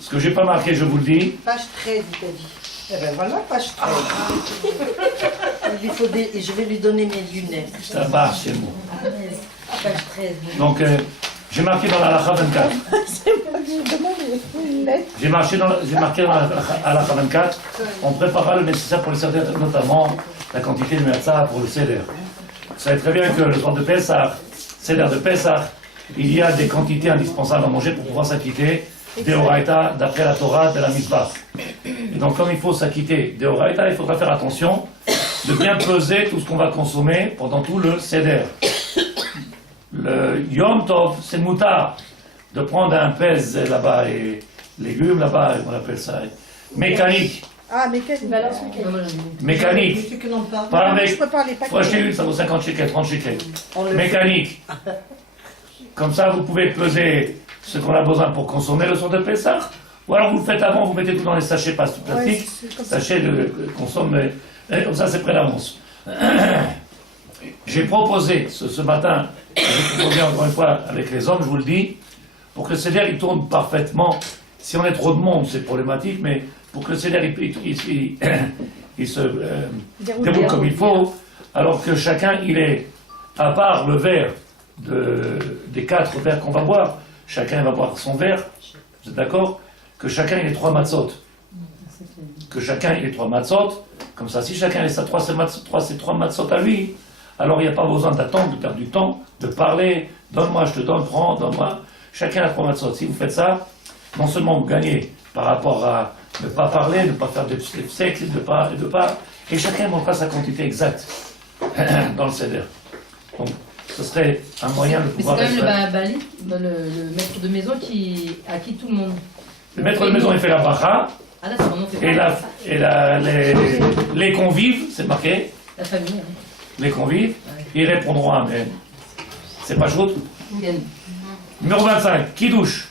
Ce que j'ai pas marqué, je vous le dis. Page 13, il t'a dit. Eh ben voilà, page 13. Il faut et je vais lui donner mes lunettes. Ça marche, c'est bon. Page 13. Donc, j'ai marqué dans la Halakha 24. J'ai marqué dans la Halakha 24. On préparera le nécessaire pour le Seder, notamment la quantité de Merzah pour le Seder. Vous savez très bien que le soir de Pessah, Seder de Pessah, il y a des quantités indispensables à manger pour pouvoir s'acquitter des Oraïta d'après la Torah de la Mitzvah. Et donc, comme il faut s'acquitter des Oraïta, il faudra faire attention de bien peser tout ce qu'on va consommer pendant tout le Seder. Le Yom Tov, c'est moutard de prendre un pèse là-bas et légumes là-bas, on appelle ça mécanique. Ah, mécanique. Mécanique. Pas avec. Je peux pas les paquets. Faut acheter une, ça vaut 50 shekels, 30 shekels. Mécanique. Comme ça, vous pouvez peser ce qu'on a besoin pour consommer le soir de Pessah. Ou alors vous le faites avant, vous mettez tout dans les sachets plastiques, sachets de consomme, comme ça c'est prêt d'avance. J'ai proposé ce matin, j'ai proposé encore une fois avec les hommes, je vous le dis, pour que le CDR il tourne parfaitement. Si on est trop de monde, c'est problématique, mais pour que le CDR il se déroule comme il faut, alors que chacun il est, à part le verre des 4 verres qu'on va boire, chacun va boire son verre, vous êtes d'accord? Que chacun il ait 3 matzot. Que chacun il ait 3 matzot, comme ça, si chacun ait ses 3 matzot à lui, alors il n'y a pas besoin d'attendre, de perdre du temps, de parler, donne-moi, je te donne, prends, donne-moi. Chacun a 3 matzot. Si vous faites ça, non seulement vous gagnez par rapport à ne pas parler, ne pas faire de sexe, et chacun mangera sa quantité exacte dans le seder. Donc, ce serait un moyen de pouvoir... Mais c'est quand même le Bali, le maître de maison à qui tout le monde. Le maître de maison, il fait la bracha. Ah là, c'est vraiment fait les convives, c'est marqué. La famille. Hein. Les convives, ils répondront Amen. C'est pas chaud? Numéro 25, qui douche?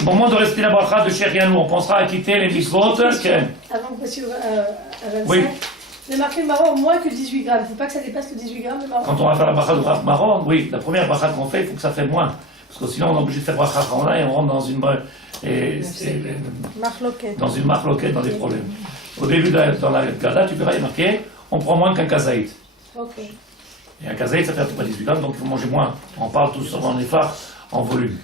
Au moment de rester la bracha de Sherianou, on pensera à quitter les mitzvot. Avant que monsieur à 25, oui. Le marqué marron moins que 18 grammes. Il ne faut pas que ça dépasse le 18 grammes de marron. Quand on va faire la bracha de Rav marron, oui, la première bracha qu'on fait, il faut que ça fait moins. Parce que sinon, on est obligé de faire bracha Chana et on rentre dans une marloquette, dans des problèmes. Au début, dans la Gada, tu verras, il est marqué, on prend moins qu'un kazaït. Okay. Et un kazaït, ça fait à peu près 18 grammes, donc il faut manger moins. On parle tous en effort, en volume.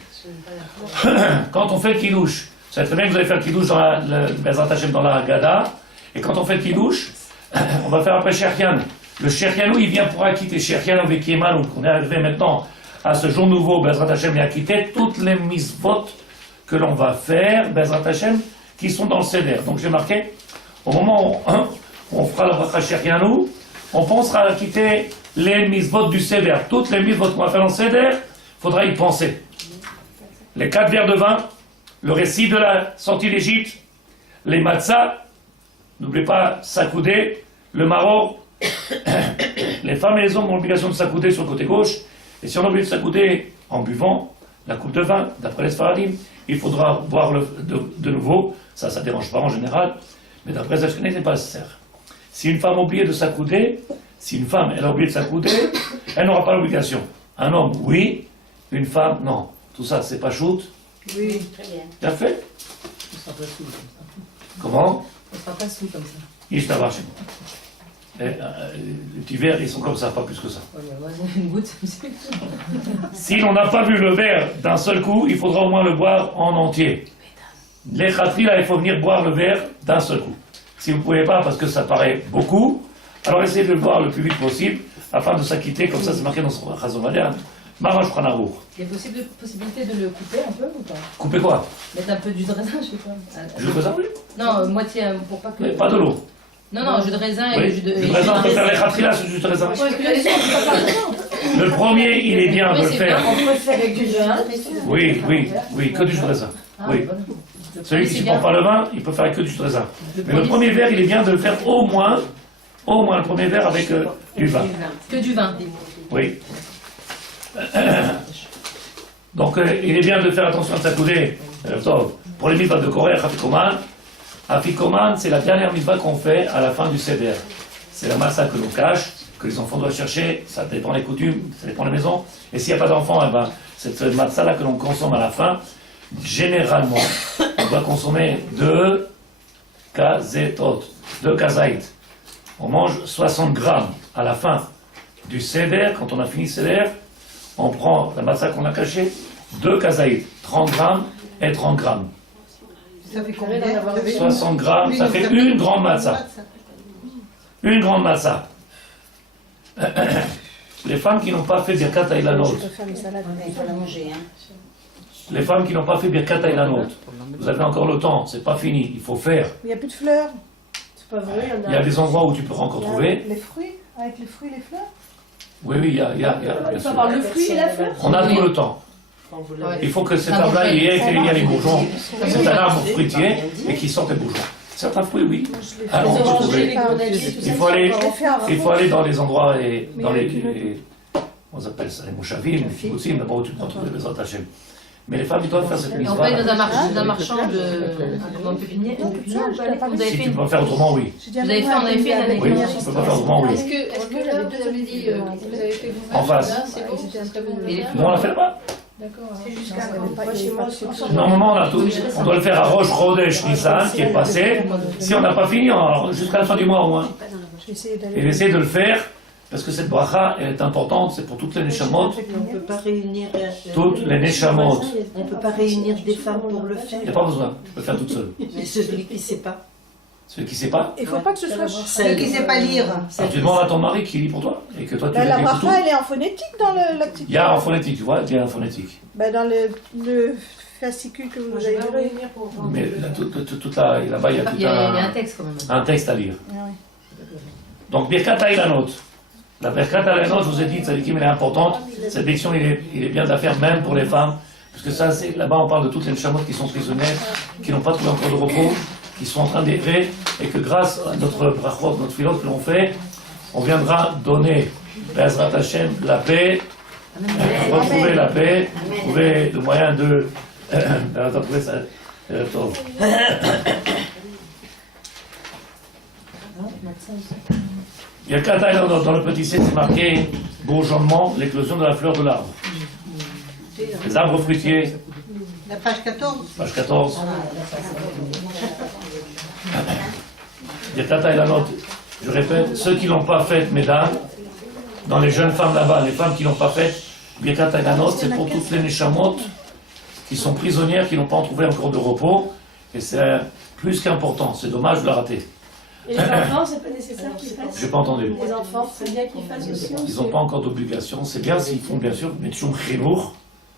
Quand on fait le kidouche, vous savez très bien que vous allez faire le kidouche dans le Bezrat Hashem dans la Gada, et quand on fait le kidouche, on va faire après Sherian. Le Sherianou, il vient pour acquitter Sherianou Vekieman, on est arrivé maintenant à ce jour nouveau, Bezrat Hashem, et acquitter toutes les misvot que l'on va faire, Bezrat Hashem, qui sont dans le Seder. Donc j'ai marqué, au moment où on fera la bracha Sherianou, on pensera à acquitter les misvot du Seder. Toutes les misvot qu'on va faire dans le Seder, il faudra y penser. Les 4 verres de vin, le récit de la sortie d'Égypte, les matzahs, n'oubliez pas s'accouder, le maror, les femmes et les hommes ont l'obligation de s'accouder sur le côté gauche, et si on a oublié de s'accouder en buvant la coupe de vin, d'après les Sfaradim, il faudra boire de nouveau, ça ne dérange pas en général, mais d'après les Ashkenazim, ce n'est pas nécessaire. Si une femme a oublié de s'accouder, si une femme elle a oublié de s'accouder, elle n'aura pas l'obligation. Un homme, oui, une femme, non. Tout ça, c'est pas shoot. Oui, très bien. T'as fait? On sera pas sous comme ça. Comment? On sera pas sous comme ça. Il t'a chez moi. Les petits verres, ils sont comme ça, pas plus que ça. Ouais, moi, une goutte. Si l'on n'a pas bu le verre d'un seul coup, il faudra au moins le boire en entier. Les khatri, là, il faut venir boire le verre d'un seul coup. Si vous ne pouvez pas, parce que ça paraît beaucoup, alors essayez de le boire le plus vite possible, afin de s'acquitter, comme ça c'est marqué dans son Chazomalian. Maraj Pranarour. Il y a possibilité de le couper un peu ou pas? Couper quoi? Mettre un peu de jus de raisin, je sais pas. Jus de raisin, oui. Non, moitié, pour pas que... Mais pas de l'eau. Non, jus de raisin oui. et jus de... Jus de raisin, on peut faire les khatri là, ce jus de raisin. Le premier, il est bien de le faire. On peut le faire avec du vin. Oui, que du jus de raisin. Oui. Celui qui ne supporte pas le vin, il peut faire que du jus de raisin. Mais le premier verre, il est bien de le faire au moins le premier verre avec du vin. Que du vin. Oui. Donc il est bien de faire attention à s'accouder. Pour les mitzvahs de Corée, Afikoman. Afikoman, c'est la dernière mitzvah qu'on fait à la fin du Seder. C'est la massa que l'on cache. que les enfants doivent chercher, ça dépend des coutumes, ça dépend des maisons. Et s'il n'y a pas d'enfants, eh ben, cette matzah-là que l'on consomme à la fin, généralement, on doit consommer 2 kazetot, 2 kazaït. On mange 60 grammes à la fin du seder. Quand on a fini le seder, on prend la matzah qu'on a cachée, 2 kazaït, 30 grammes et 30 grammes. Ça fait combien d'en avoir levé 60 grammes, ça fait une grande matzah. Une grande matzah. Les femmes qui n'ont pas fait Birkat Ailanot, Je peux faire mes salades, mais il faut la manger. Hein. les femmes qui n'ont pas fait Birkat Ailanot, vous avez encore le temps, c'est pas fini, il faut faire. Il n'y a plus de fleurs. C'est pas vrai, Il y a des endroits où tu peux encore trouver. Les fruits, avec les fruits et les fleurs. Oui, oui, il y a, bien Il faut sûr. avoir le fruit et la fleur. On a tout le temps. Il faut que cet arbre-là, il y ait les bourgeons. C'est un arbre fruitier et qui sorte les bourgeons. Certains fruits, oui. Ah, Les on peut orangers, trouver. les grenadiers, tout ça. Il faut aller, On fait un il faut aller dans les endroits, dans Mais les on appelle ça les moshavim, les kibbutzim, d'abord où tu peux trouver les autres Hachem. Mais les femmes, ils doivent faire cette Et on mitzvah. paye dans un marchand dans un pépinier. Non, Vous avez Si fait tu une. peux le faire autrement, oui. Vous avez fait, on avait fait une année Oui, dernière. on peut pas faire autrement, oui. Est-ce que là, vous avez dit, vous avez fait vous-même En face. là, c'est beau, c'est très bon. Et les Nous, on l'a fait là-bas. D'accord. C'est jusqu'à quand Moi, chez moi, Normalement, on a tout. On doit le faire à Rosh Chodesh Nissan, qui est passé. Si on n'a pas fini, alors jusqu'à la fin du mois au moins. Je vais essayer Et d'aller. d'essayer de le faire, parce que cette bracha est importante, c'est pour toutes les neshamot. On ne peut pas réunir. Toutes les neshamot. On ne peut pas réunir des femmes pour le faire. Il n'y a pas besoin, tu peux le faire toute seule. Mais celui qui ne sait pas. Celui qui ne sait pas, Il ne faut pas que ce soit. Celui qui ne sait pas lire. alors tu demandes à ton mari qui lit pour toi, et que toi tu Bah, la l'écoutes tout. bracha, elle est en phonétique dans la petite. Il y a en phonétique, tu vois, il y a en phonétique. Bah, dans le fascicule que vous avez donné. Mais là, là-bas, il y a tout Il y a un un texte quand même. texte à lire. Ah ouais. Donc, Birkat Ailanot. La Birkat Ailanot, je vous ai dit, Tzadikim, elle est importante. Cette lection, il est bien de la faire même pour les femmes. Parce que ça, là-bas, on parle de toutes les neshamot qui sont prisonnières, qui n'ont pas trouvé encore de repos, qui sont en train d'errer, et que grâce à notre brachot, notre philosophe que l'on fait, on viendra donner, Be'ezrat Hashem, la paix, retrouver la paix, trouver le moyen de... trouver ça. Tov. Birkat Ailanot, dans le petit C, c'est marqué bourgeonnement, l'éclosion de la fleur de l'arbre. Les arbres fruitiers, La page 14. page 14. Birkat Ailanot, je répète, ceux qui l'ont pas faite, mesdames, dans les jeunes femmes là-bas, les femmes qui l'ont pas faite, Birkat Ailanot, c'est pour toutes les neshamot qui sont prisonnières, qui n'ont pas trouvé encore de repos, et c'est plus qu'important, c'est dommage de la rater. Et les enfants, c'est pas nécessaire qu'ils fassent. J'ai pas entendu. Les enfants, c'est bien qu'ils fassent aussi. Ils n'ont pas encore d'obligation, c'est bien s'ils font bien sûr, mais Tchoum Chinour,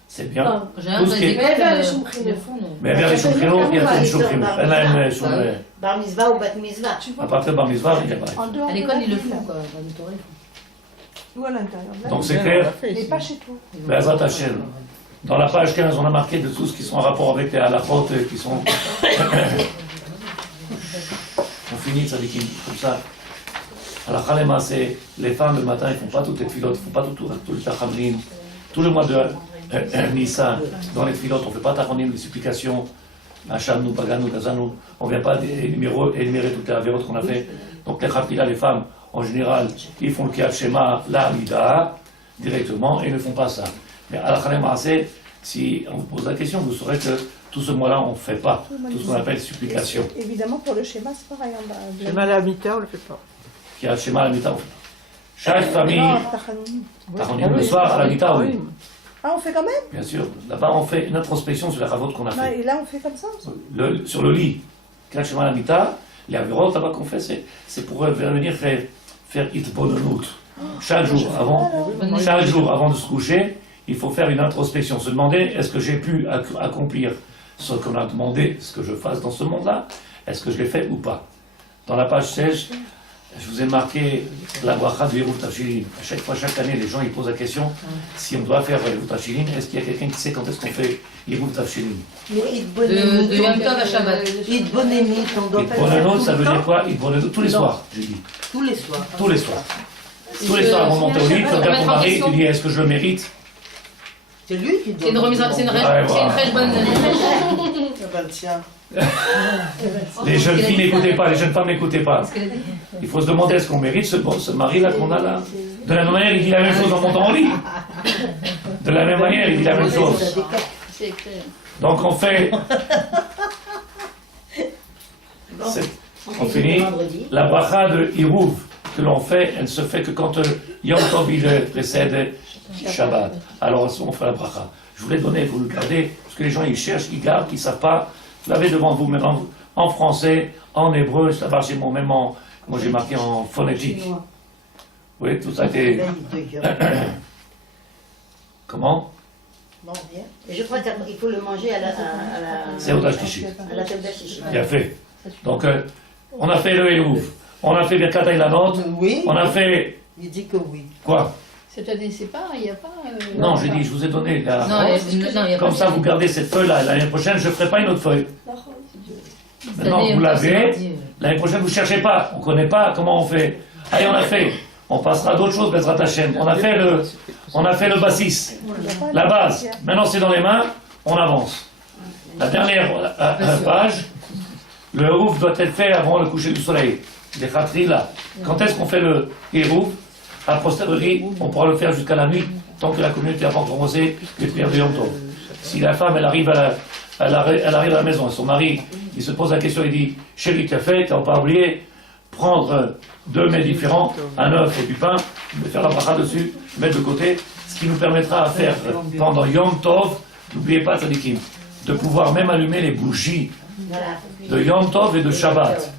c'est bien. Non. J'ai un Tout ce qui est- écoles, Mais vers les ils choumprinés. le font, non. Mais vers les Tchoum Chinour, il y a des Tchoum Chinour. Elle a une Tchoum, Bar mitzvah ou bat mitzvah. à partir de Bar Mitzvah, il y a pas. En dehors À de l'école, la ils le ville, font, quoi. Dans le Torah, ils font. ou à l'intérieur. de la Donc ville. c'est clair, Mais pas chez toi. Be'ezrat Hashem. Dans la page 15, on a marqué de tout ce qui sont en rapport avec les halachot, qui sont... On finit, ça dit comme ça. Alors, Khalema, c'est les femmes le matin, ils ne font pas toutes les filotes, ils ne font pas tout le tachamlim. Tout le mois de Nissan, dans les filotes, on ne fait pas tachamlim, les supplications. Hacham, Paganou, Gazanou. On ne vient pas énumérer toutes les avérotes qu'on a fait. Donc, les Khapila, les femmes, en général, ils font le Kiyat Shema, la Mida, directement, et ils ne font pas ça. Mais à la Khalema, si on vous pose la question, vous saurez que tout ce mois-là, on ne fait pas tout ce qu'on appelle supplication. Évidemment, pour le schéma, c'est pareil. En bas. J'ai mal à la mi-temps, on le fait pas. Kiyat Shema, la Mida, on fait pas. Chaque famille, Non, Tachanim. Tachanim, le soir, à la Mida, oui. Ah, on fait quand même. Bien sûr. Là-bas, on fait une introspection sur la ravote qu'on a Ouais, fait. et là, on fait comme ça. Sur le lit. Quand je la mita, les avérotes là-bas qu'on fait, c'est pour venir faire itbononut. Chaque jour avant de se coucher, il faut faire une introspection. Se demander, est-ce que j'ai pu accomplir ce qu'on a demandé, ce que je fasse dans ce monde-là? Est-ce que je l'ai fait ou pas? Dans la page 16, je vous ai marqué la bracha de Yerut Tafshilin. À chaque fois, chaque année, les gens ils posent la question si on doit faire Yerut Tafshilin. Est-ce qu'il y a quelqu'un qui sait quand est-ce qu'on fait Yerut Tafshilin? Mais De Yom Tov à Shabbat. Itbonémit, on doit pas le faire Itbonenut, tout ça le veut temps. dire quoi? Itbonenut, tous les Non. soirs, j'ai dit. Tous les soirs. Tous les soirs. Tous les soirs, avant de monter au lit, tu regardes ton mari, tu dis est-ce que je le mérite? C'est lui qui doit. C'est une remise, c'est une Ouais, voilà. très bonne. ben tiens. Les jeunes filles n'écoutez pas, les jeunes femmes n'écoutez pas. Il faut se demander est-ce qu'on mérite ce mari-là qu'on a là. De la même manière, il dit la même chose en montant en lit. De la même manière, il dit la même chose. C'est clair. Donc on fait. On finit. La bracha de Hirouv que l'on fait, elle se fait que quand Yom Tov il précède Shabbat. Alors on fait la bracha. Je voulais donner, vous le gardez, parce que les gens ils cherchent, ils gardent, ils ne savent pas. Vous l'avez devant vous, même en français, en hébreu, ça va chez moi, même en. Moi j'ai marqué en phonétique. Oui, tout ça a été. Comment? Non, rien. Et je crois qu'il faut le manger à la C'est au Tashkishi. à la table d'Achichi. Bien fait. Donc, on a fait le Hérouv, on a fait Birkat Ilanot, Oui. on a fait. Il dit que oui. Quoi? Cette année, c'est pas, il n'y a pas. Non, j'ai dit, je vous ai donné la. Non, il y a Comme pas ça, de- vous gardez cette feuille-là. L'année prochaine, je ne ferai pas une autre feuille. cette Maintenant, année, vous c'est l'avez. mardi. L'année prochaine, vous ne cherchez pas. On ne connaît pas comment on fait. Allez, on a fait. On passera à d'autres choses, Bezrat Hashem. On a fait le bassis, la base. Maintenant, c'est dans les mains, on avance. La dernière page, le Hérouv doit être fait avant le coucher du soleil. Les khatri là. Quand est-ce qu'on fait le Hérouv? A posteriori, on pourra le faire jusqu'à la nuit, tant que la communauté n'a pas commencé les prières de Yom Tov. Si la femme, elle arrive à la maison, et son mari, il se pose la question, il dit, chérie, t'as fait, t'as pas oublié, prendre 2 mets différents, un œuf et du pain, faire la bracha dessus, mettre de côté, ce qui nous permettra à faire pendant Yom Tov, n'oubliez pas, tzadikim, de pouvoir même allumer les bougies de Yom Tov et de Shabbat.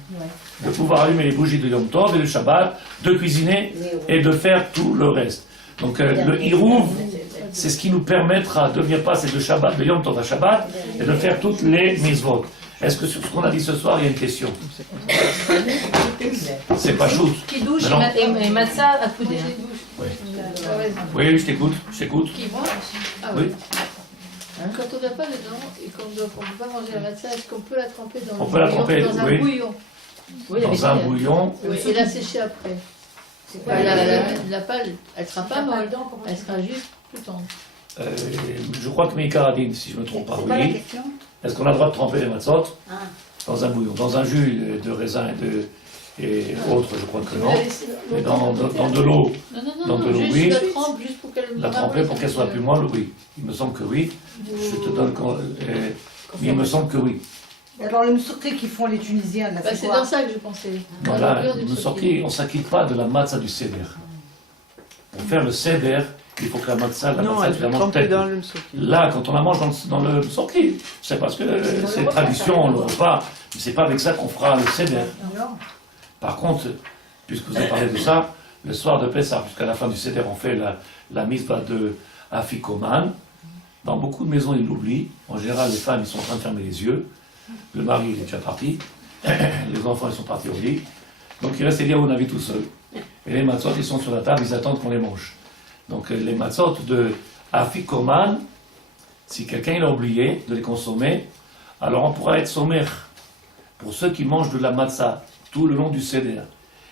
De pouvoir allumer les bougies de Yom Tov et de Shabbat, de cuisiner et de faire tout le reste. Donc le Hirouv, c'est ce qui nous permettra de venir passer de Shabbat, de Yom Tov à Shabbat et de faire toutes les mitzvot. Est-ce que sur ce qu'on a dit ce soir, il y a une question? C'est pas shoot. Qui douche Non. et matzah à couder. Oui, je t'écoute, je t'écoute. Qui voit? Ah Oui. Quand on n'a pas dedans et qu'on ne peut pas manger la matzah, est-ce qu'on peut la tremper dans On peut la tremper, dans un oui. bouillon? Oui, Dans un bouillon, Oui, et la sécher après. La pâle, elle sera pas molle, elle sera juste plus tendre. je crois que Mikaradine, si je ne me trompe pas, C'est pas la oui. question. Est-ce qu'on a le droit de tremper les matzot Ah. dans un bouillon? Dans un jus de raisin et autres, je crois que non. Mais dans de l'eau, Non, non, Dans non, de l'eau, juste oui. la trempe, juste pour qu'elle la tremper pour qu'elle soit plus molle, oui. Il me semble que oui. Je te donne. Il me semble que oui. Alors, le msoukri qui font les Tunisiens, là, Bah, c'est c'est quoi? dans ça que je pensais. Dans Voilà, la couleur du nous msoukri. sortis, on ne s'acquitte pas de la matzah du seder. Pour faire le seder, il faut que la matzah Non, elle tu la est manges trempée telle. dans le msoki. Là, quand on la mange dans le sorti, c'est parce que c'est tradition, le repas, mais c'est pas avec ça qu'on fera le seder. Par contre, puisque vous avez parlé de ça, le soir de Pessah, jusqu'à la fin du seder, on fait la mitzvah de Afikoman. Dans beaucoup de maisons, ils l'oublient. En général, les femmes, ils sont en train de fermer les yeux. Le mari, il est déjà parti. Les enfants, ils sont partis au lit. Donc, il reste Eliaou Navi tout seul. Et les matzot, ils sont sur la table, ils attendent qu'on les mange. Donc, les matzot de Afikoman, si quelqu'un il a oublié de les consommer, alors on pourra être sommaire pour ceux qui mangent de la matzah tout le long du seder.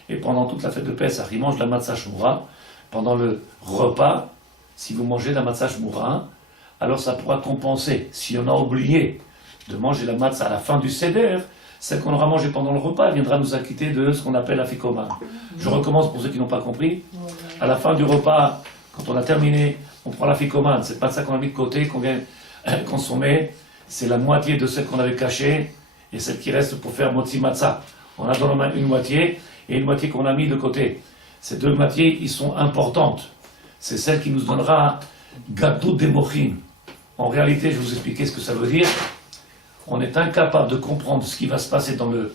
Et pendant toute la fête de Pessah, ils mangent de la matzah shmura. Pendant le repas, si vous mangez de la matzah shmura, alors ça pourra compenser. Si on a oublié de manger la matzah à la fin du seder, celle qu'on aura mangée pendant le repas viendra nous acquitter de ce qu'on appelle la fikoma. Je recommence pour ceux qui n'ont pas compris. À la fin du repas, quand on a terminé, on prend la fikoma. Cette matzah qu'on a mis de côté, qu'on vient consommer, c'est la moitié de celle qu'on avait cachée et celle qui reste pour faire motzi matzah. On a dans la main une moitié et une moitié qu'on a mis de côté. Ces deux moitiés, ils sont importantes. C'est celle qui nous donnera gadou de mochin. En réalité, je vais vous expliquer ce que ça veut dire. On est incapable de comprendre ce qui va se passer dans le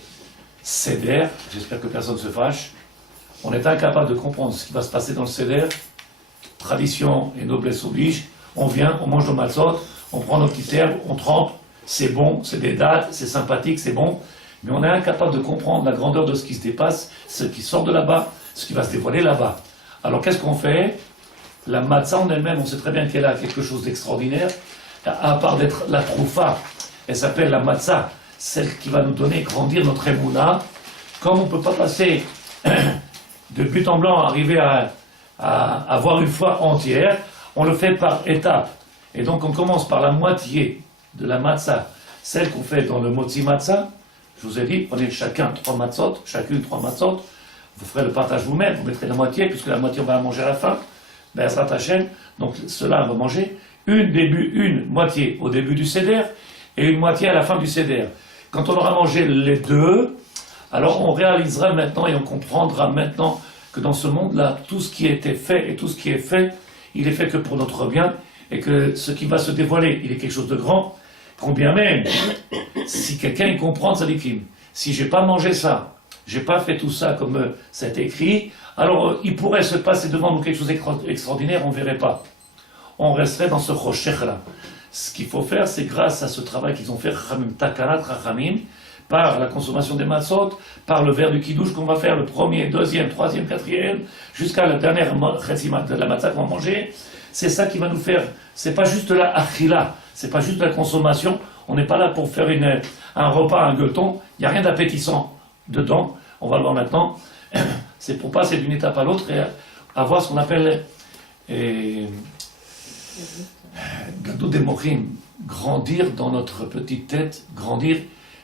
seder. J'espère que personne ne se fâche. On est incapable de comprendre ce qui va se passer dans le seder. Tradition et noblesse oblige. On vient, on mange nos matzot, on prend nos petites herbes, on trempe. C'est bon, c'est des dates, c'est sympathique, c'est bon. Mais on est incapable de comprendre la grandeur de ce qui se dépasse, ce qui sort de là-bas, ce qui va se dévoiler là-bas. Alors qu'est-ce qu'on fait? La matzah en elle-même, on sait très bien qu'elle a quelque chose d'extraordinaire. À part d'être la troufa, elle s'appelle la matzah, celle qui va nous donner, grandir notre émouna. Comme on ne peut pas passer de but en blanc, arriver à avoir une foi entière, on le fait par étapes. Et donc on commence par la moitié de la matzah celle qu'on fait dans le motzi matzah, je vous ai dit, prenez chacune 3 matzot, vous ferez le partage vous-même, vous mettrez la moitié, puisque la moitié on va la manger à la fin, Be'ezrat Hashem, donc cela on va manger, une moitié au début du seder, et une moitié à la fin du seder. Quand on aura mangé les deux, alors on réalisera maintenant et on comprendra maintenant que dans ce monde-là, tout ce qui a été fait et tout ce qui est fait, il est fait que pour notre bien, et que ce qui va se dévoiler, il est quelque chose de grand, combien même, si quelqu'un y comprend Tzadikim, si j'ai pas mangé ça, j'ai pas fait tout ça comme c'est écrit, alors il pourrait se passer devant nous quelque chose d'extraordinaire, on ne verrait pas. On resterait dans ce rocher-là. Ce qu'il faut faire, c'est grâce à ce travail qu'ils ont fait, Takanat Rachamim, par la consommation des matzot, par le verre du kidouche qu'on va faire, le premier, deuxième, troisième, quatrième, jusqu'à la dernière chetzimat de la matzah qu'on va manger. C'est ça qui va nous faire, c'est pas juste la achila, c'est pas juste la consommation, on n'est pas là pour faire un repas, un gueuleton, il n'y a rien d'appétissant dedans, on va le voir maintenant, c'est pour passer d'une étape à l'autre et avoir ce qu'on appelle Gadol des Mochim, grandir dans notre petite tête, grandir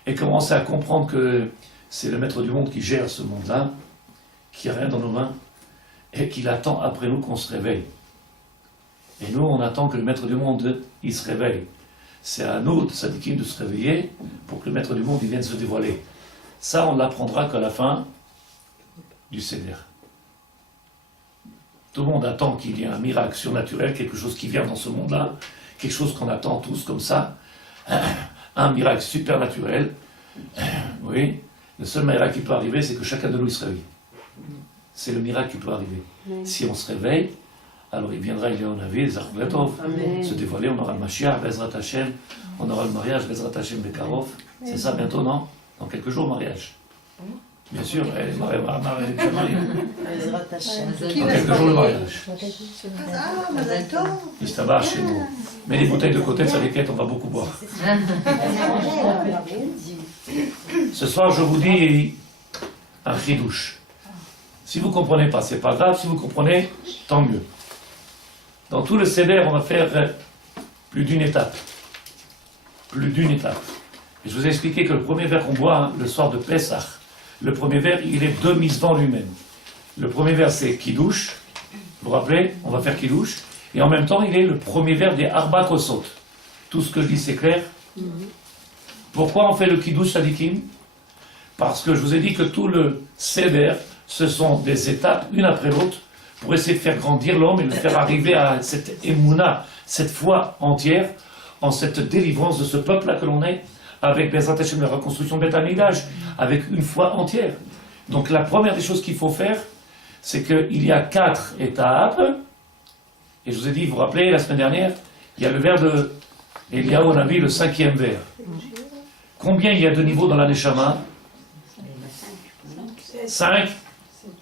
et commencer à comprendre que c'est le maître du monde qui gère ce monde-là, qui a rien dans nos mains et qu'il attend après nous qu'on se réveille. Et nous, on attend que le maître du monde, il se réveille. C'est à nous, de Tzadikim, de se réveiller pour que le maître du monde, il vienne se dévoiler. Ça, on ne l'apprendra qu'à la fin du Seder. Tout le monde attend qu'il y ait un miracle surnaturel, quelque chose qui vient dans ce monde-là, quelque chose qu'on attend tous comme ça, un miracle supernaturel. Oui, le seul miracle qui peut arriver, c'est que chacun de nous il se réveille. C'est le miracle qui peut arriver. Si on se réveille, alors il viendra, il est en avis, se dévoiler, on aura le Mashiach, Bezrat Hashem, on aura le mariage, Bezrat Hashem Bekarov. C'est ça bientôt, non? Dans quelques jours, mariage. Bien sûr, elle est mariée. Bezrat Hashem. Dans quelques jours, le mariage. Ah, Mazal Tov. Il se tabac chez nous. Mais les bouteilles de côté, ça les quête, on va beaucoup boire. Ce soir, je vous dis un chidouche. Si vous ne comprenez pas, c'est pas grave. Si vous comprenez, tant mieux. Dans tout le Seder, on va faire plus d'une étape. Plus d'une étape. Et je vous ai expliqué que le premier verre qu'on boit le soir de Pessah, le premier verre, il est demi-svan lui-même. Le premier verre, c'est Kiddush. Vous vous rappelez? On va faire Kiddush. Et en même temps, il est le premier verre des Arba Kosot. Tout ce que je dis, c'est clair? Pourquoi on fait le Kiddush Sadikim? Parce que je vous ai dit que tout le Seder, ce sont des étapes, une après l'autre, pour essayer de faire grandir l'homme et le faire arriver à cette émouna, cette foi entière, en cette délivrance de ce peuple-là que l'on est, avec Bezrat Hashem, la reconstruction de Beth Amikdash, avec une foi entière. Donc la première des choses qu'il faut faire, c'est qu'il y a 4 étapes, et je vous ai dit, vous vous rappelez, la semaine dernière, il y a le verre de Eliyahu Navi, le 5e verre. Combien il y a de niveaux dans la Neshama? 5.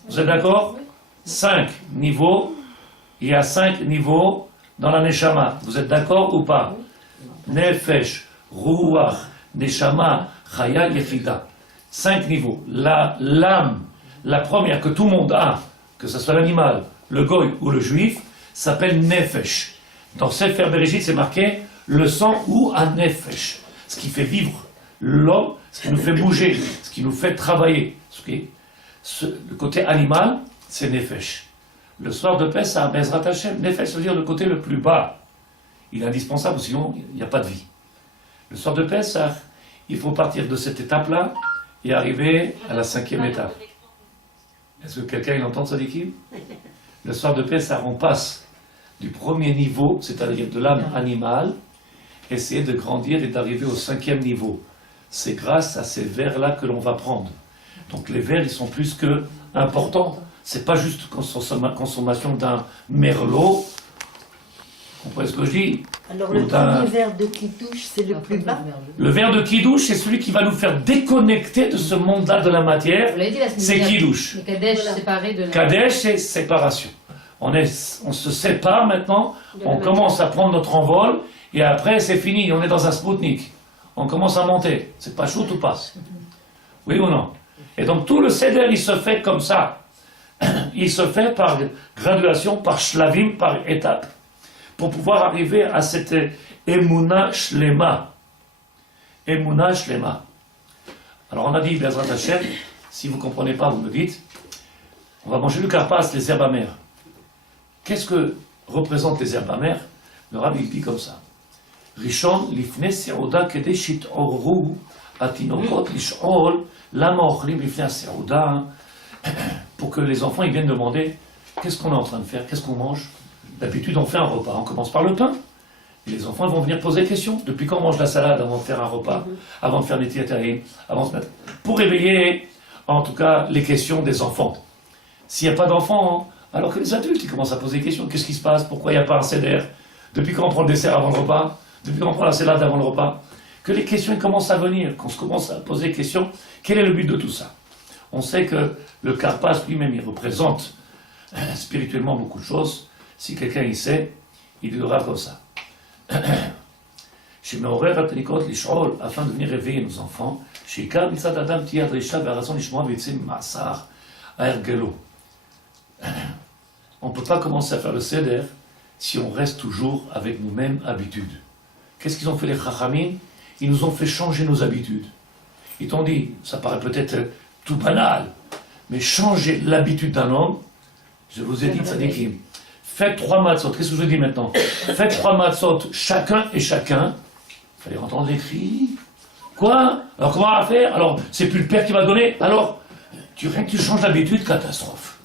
Vous êtes d'accord? 5 niveaux. Il y a 5 niveaux dans la Neshama. Vous êtes d'accord ou pas? Nefesh, Ruach, Neshama, Chaya, Yechida. 5 niveaux. L'âme, la première que tout le monde a, que ce soit l'animal, le goy ou le juif, s'appelle Nefesh. Dans Sefer Bereshit, c'est marqué le sang ou un Nefesh. Ce qui fait vivre l'homme, ce qui nous fait bouger, ce qui nous fait travailler. Le côté animal, c'est Nefesh. Le soir de Pessah, Bezrat Hashem, Nefesh veut dire le côté le plus bas. Il est indispensable, sinon il n'y a pas de vie. Le soir de Pessah, il faut partir de cette étape-là et arriver à la 5e étape. Est-ce que quelqu'un il entend ça d'équipe? Le soir de Pessah, on passe du premier niveau, c'est-à-dire de l'âme animale, essayer de grandir et d'arriver au 5e niveau. C'est grâce à ces vers-là que l'on va prendre. Donc les vers, ils sont plus que importants. C'est pas juste consommation d'un merlot. Vous comprenez ce que je dis? Alors le premier verre de Kiddush, c'est le plus bas. Le verre de Kiddush, c'est celui qui va nous faire déconnecter de ce monde-là de la matière. C'est Kiddush. Le Kadesh séparé de la... Kadesh, c'est séparation. On se sépare maintenant, on commence à prendre notre envol, et après c'est fini, on est dans un Spoutnik. On commence à monter. C'est pas shoot ou pas? Oui ou non? Et donc tout le Seder, il se fait comme ça. Il se fait par graduation, par shlavim, par étapes, pour pouvoir arriver à cette Emouna Shlema. Emouna Shlema. Alors on a dit, Bezrat Hashem, si vous ne comprenez pas, vous me dites, on va manger le karpas, les herbes amères. Qu'est-ce que représentent les herbes amères? Le Rabbi dit comme ça. Rishon lifne se'oda kede shit'oru atinokot lish'ol lama ochlim lifne se'oda, pour que les enfants ils viennent demander qu'est-ce qu'on est en train de faire, qu'est-ce qu'on mange. D'habitude on fait un repas, on commence par le pain. Et les enfants vont venir poser des questions. Depuis quand on mange la salade avant de faire un repas, avant de faire des tiatarim, avant de se mettre... Pour réveiller, en tout cas, les questions des enfants. S'il n'y a pas d'enfants, alors que les adultes, ils commencent à poser des questions. Qu'est-ce qui se passe? Pourquoi il n'y a pas un seder? Depuis quand on prend le dessert avant le repas? Depuis quand on prend la salade avant le repas? Que les questions elles commencent à venir, qu'on se commence à poser des questions. Quel est le but de tout ça? On sait que le karpas lui-même, il représente spirituellement beaucoup de choses. Si quelqu'un y sait, il dira comme ça. Afin de venir réveiller nos enfants, on ne peut pas commencer à faire le seder si on reste toujours avec nos mêmes habitudes. Qu'est-ce qu'ils ont fait les chachamim? Ils nous ont fait changer nos habitudes. Ils t'ont dit, ça paraît peut-être tout banal, mais changer l'habitude d'un homme, je vous ai dit, tzadikim, faites 3 matzot. Qu'est-ce que je vous dis maintenant? Faites 3 matzot, chacun et chacun. Il fallait entendre les cris. Quoi? Alors comment on va faire? Alors, c'est plus le père qui va donner. Alors, rien que tu changes d'habitude, catastrophe.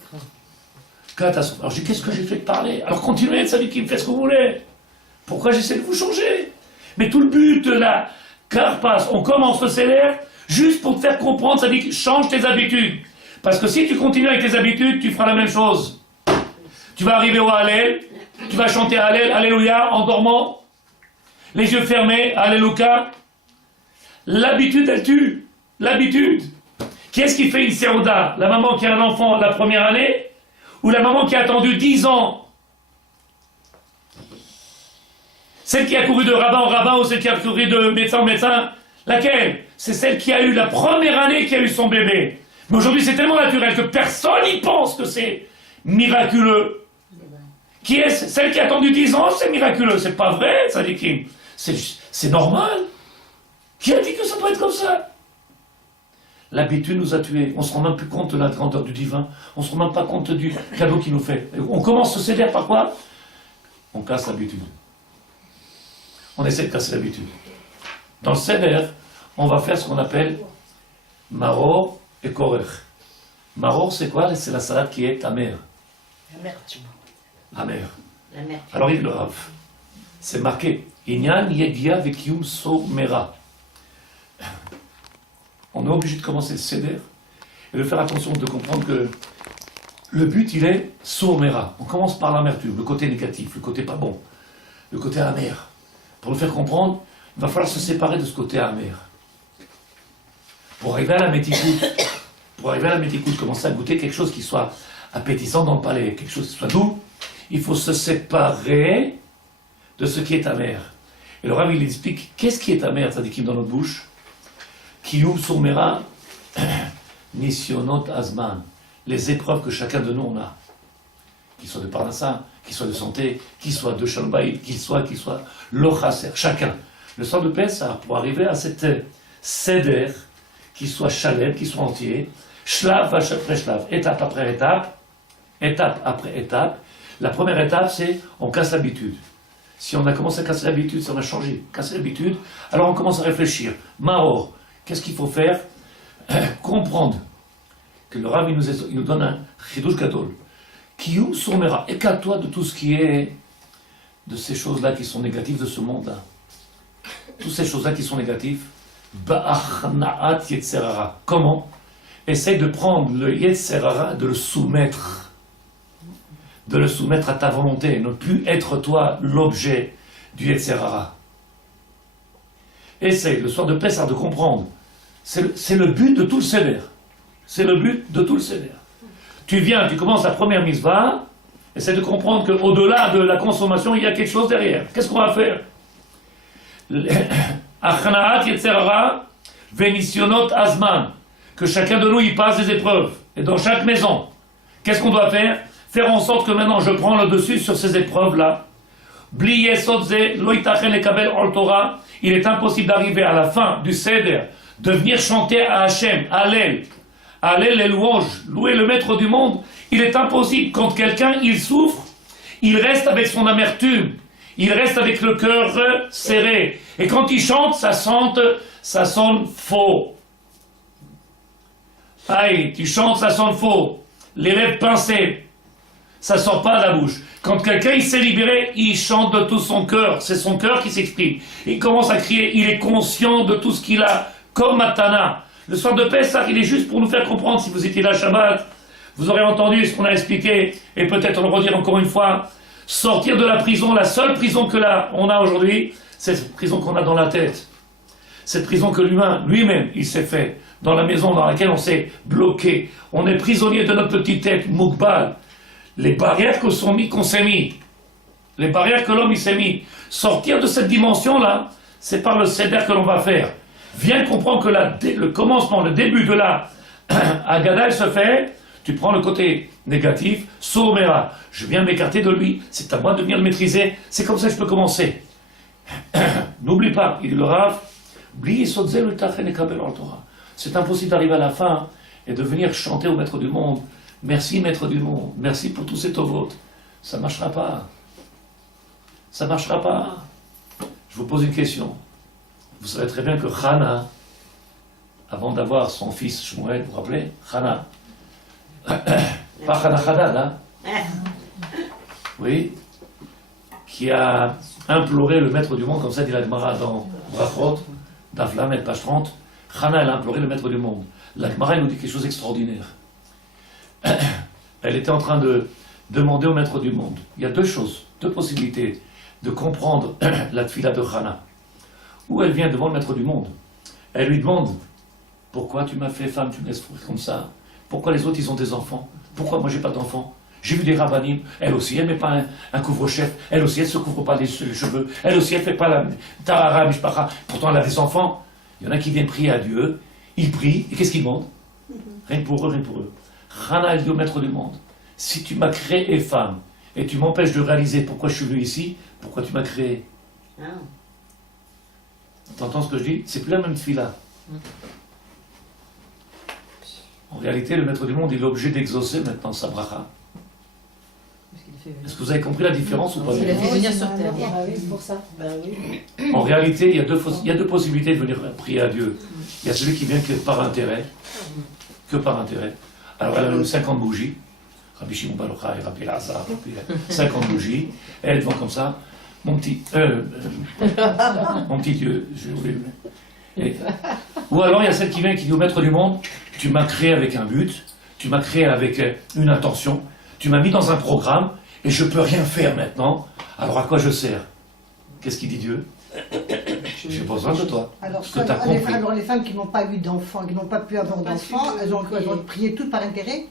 Catastrophe. Alors, je dis, qu'est-ce que j'ai fait de parler? Alors, continuez, tzadikim, faites ce que vous voulez. Pourquoi j'essaie de vous changer? Mais tout le but de la karpas, on commence le seder juste pour te faire comprendre, ça dit change tes habitudes. Parce que si tu continues avec tes habitudes, tu feras la même chose. Tu vas arriver au Hallel, tu vas chanter Hallel, Alléluia, en dormant, les yeux fermés, Alléluia. L'habitude, elle tue. L'habitude. Qui est-ce qui fait une séroda? La maman qui a un enfant la première année ou la maman qui a attendu 10 ans? Celle qui a couru de rabbin en rabbin ou celle qui a couru de médecin en médecin? Laquelle? C'est celle qui a eu la première année qui a eu son bébé. Mais aujourd'hui c'est tellement naturel que personne n'y pense que c'est miraculeux. Qui est celle qui a attendu 10 ans? C'est miraculeux. C'est pas vrai, ça dit qui? C'est normal. Qui a dit que ça peut être comme ça? L'habitude nous a tués. On ne se rend même plus compte de la grandeur du divin. On ne se rend même pas compte du cadeau qu'il nous fait. On commence ce seder par quoi? On casse l'habitude. On essaie de casser l'habitude. Dans le seder, on va faire ce qu'on appelle maror et korech. Maror, c'est quoi? C'est la salade qui est amère. Amère. Alors il le Rav. C'est marqué. Inyan yedia vekium so mera. On est obligé de commencer le seder et de faire attention, de comprendre que le but il est sourmera. On commence par l'amertume, le côté négatif, le côté pas bon, le côté amer. Pour le faire comprendre, il va falloir se séparer de ce côté amer. Pour arriver à la métikout, commencer à goûter quelque chose qui soit appétissant dans le palais, quelque chose qui soit doux, il faut se séparer de ce qui est amer. Et le Rav il explique qu'est-ce qui est amer, tzadikim, dans notre bouche. Kiyum sourmera, nisionot azman, les épreuves que chacun de nous on a, qu'ils soient de parnassa, qu'ils soient de santé, qu'ils soient de shalom bayit, qu'ils soient lochaser, chacun. Le sang de Pessah, pour arriver à cette seder, qui soit chalem, qui soit entier, shlav après shlav, étape après étape, étape après étape. La première étape, c'est on casse l'habitude. Si on a commencé à casser l'habitude, ça va changer. Casser l'habitude, alors on commence à réfléchir. Maor, qu'est-ce qu'il faut faire? Comprendre que le Rav il nous donne un chidush gadol. Kiyum sourmera, écarte-toi de tout ce qui est de ces choses-là qui sont négatives de ce monde-là. Toutes ces choses-là qui sont négatives. Ba'achna'at yetzerara. Comment? Essaye de prendre le yetzerara, de le soumettre à ta volonté, ne plus être toi l'objet du yetzerara. Essaye, le soir de Pessah, de comprendre. C'est le but de tout le seder. C'est le but de tout le seder. Tu viens, tu commences la première mitzvah, essaie de comprendre qu'au-delà de la consommation, il y a quelque chose derrière. Qu'est-ce qu'on va faire? Achna'at yetzerara venisionot azman. Que chacun de nous y passe des épreuves. Et dans chaque maison, qu'est-ce qu'on doit faire? Faire en sorte que maintenant je prends le dessus sur ces épreuves-là. Bli yesod ze lo yitachen lekabel ol Torah. Il est impossible d'arriver à la fin du Seder, de venir chanter à Hachem, Hallel, Hallel les louanges, louer le maître du monde. Il est impossible. Quand quelqu'un, il souffre, il reste avec son amertume, il reste avec le cœur serré. Et quand il chante, ça sonne faux. Aïe, tu chantes, ça sonne faux. Les lèvres pincées, ça sort pas de la bouche. Quand quelqu'un il s'est libéré, il chante de tout son cœur. C'est son cœur qui s'exprime. Il commence à crier. Il est conscient de tout ce qu'il a. Comme Matana. Le soir de Pessah, il est juste pour nous faire comprendre. Si vous étiez là Shabbat, vous aurez entendu ce qu'on a expliqué. Et peut-être le redire encore une fois. Sortir de la prison, la seule prison que là on a aujourd'hui, c'est cette prison qu'on a dans la tête. Cette prison que l'humain, lui-même, il s'est fait. Dans la maison dans laquelle on s'est bloqué. On est prisonnier de notre petite tête, Moukbal. Les barrières qu'on s'est mis, les barrières que l'homme il s'est mis, sortir de cette dimension-là, c'est par le Seder que l'on va faire. Viens comprendre que le commencement, le début de la Haggadah, elle se fait, tu prends le côté négatif, Soumera, je viens m'écarter de lui, c'est à moi de venir le maîtriser, c'est comme ça que je peux commencer. N'oublie pas, il dit le Rav, c'est impossible d'arriver à la fin et de venir chanter au maître du monde. Merci, maître du monde. Merci pour tous ces tovot. Ça ne marchera pas. Ça ne marchera pas. Je vous pose une question. Vous savez très bien que Hana, avant d'avoir son fils Shmuel, vous vous rappelez Hana. Pas Hana Hadad, hein oui. Qui a imploré le maître du monde, comme ça dit la Gemara dans Brachot, Daflam et page 30. Hana, elle a imploré le maître du monde. La Gemara, elle nous dit quelque chose d'extraordinaire. Elle était en train de demander au maître du monde. Il y a deux choses, deux possibilités de comprendre la tfila de Hana. Où elle vient devant le maître du monde. Elle lui demande, pourquoi tu m'as fait femme, tu me laisses souffrir comme ça? Pourquoi les autres ils ont des enfants? Pourquoi moi j'ai pas d'enfants? J'ai vu des rabbinim, elle aussi elle met pas un couvre-chef, elle aussi elle se couvre pas les cheveux, elle aussi elle fait pas la tahara mishpacha, pourtant elle a des enfants. Il y en a qui viennent prier à Dieu, ils prient, et qu'est-ce qu'ils demandent? Rien pour eux, rien pour eux. Hana, elle dit au maître du monde, si tu m'as créé femme, et tu m'empêches de réaliser pourquoi je suis venu ici, pourquoi tu m'as créé? T'entends ce que je dis? C'est plus la même fila. En réalité, le maître du monde, il est obligé d'exaucer maintenant sa bracha. Est-ce que vous avez compris la différence ou pas? Il a fait venir sur terre. C'est pour ça. En réalité, il y a deux possibilités de venir prier à Dieu. Il y a celui qui vient que par intérêt. Que par intérêt. Alors elle a eu 50 bougies. Rabbi Shimon Bar Yochai, Rabbi Elazar, 50 bougies. Et elle devant comme ça. Mon petit Dieu, je voulais. Ou alors il y a celle qui vient qui dit au maître du monde, tu m'as créé avec un but, tu m'as créé avec une intention, tu m'as mis dans un programme et je peux rien faire maintenant. Alors à quoi je sers? Qu'est-ce qu'il dit Dieu? J'ai besoin de toi. Alors, Ce que t'as compris. alors les femmes qui n'ont pas eu d'enfants, qui n'ont pas pu avoir d'enfants, elles ont prié toutes par intérêt?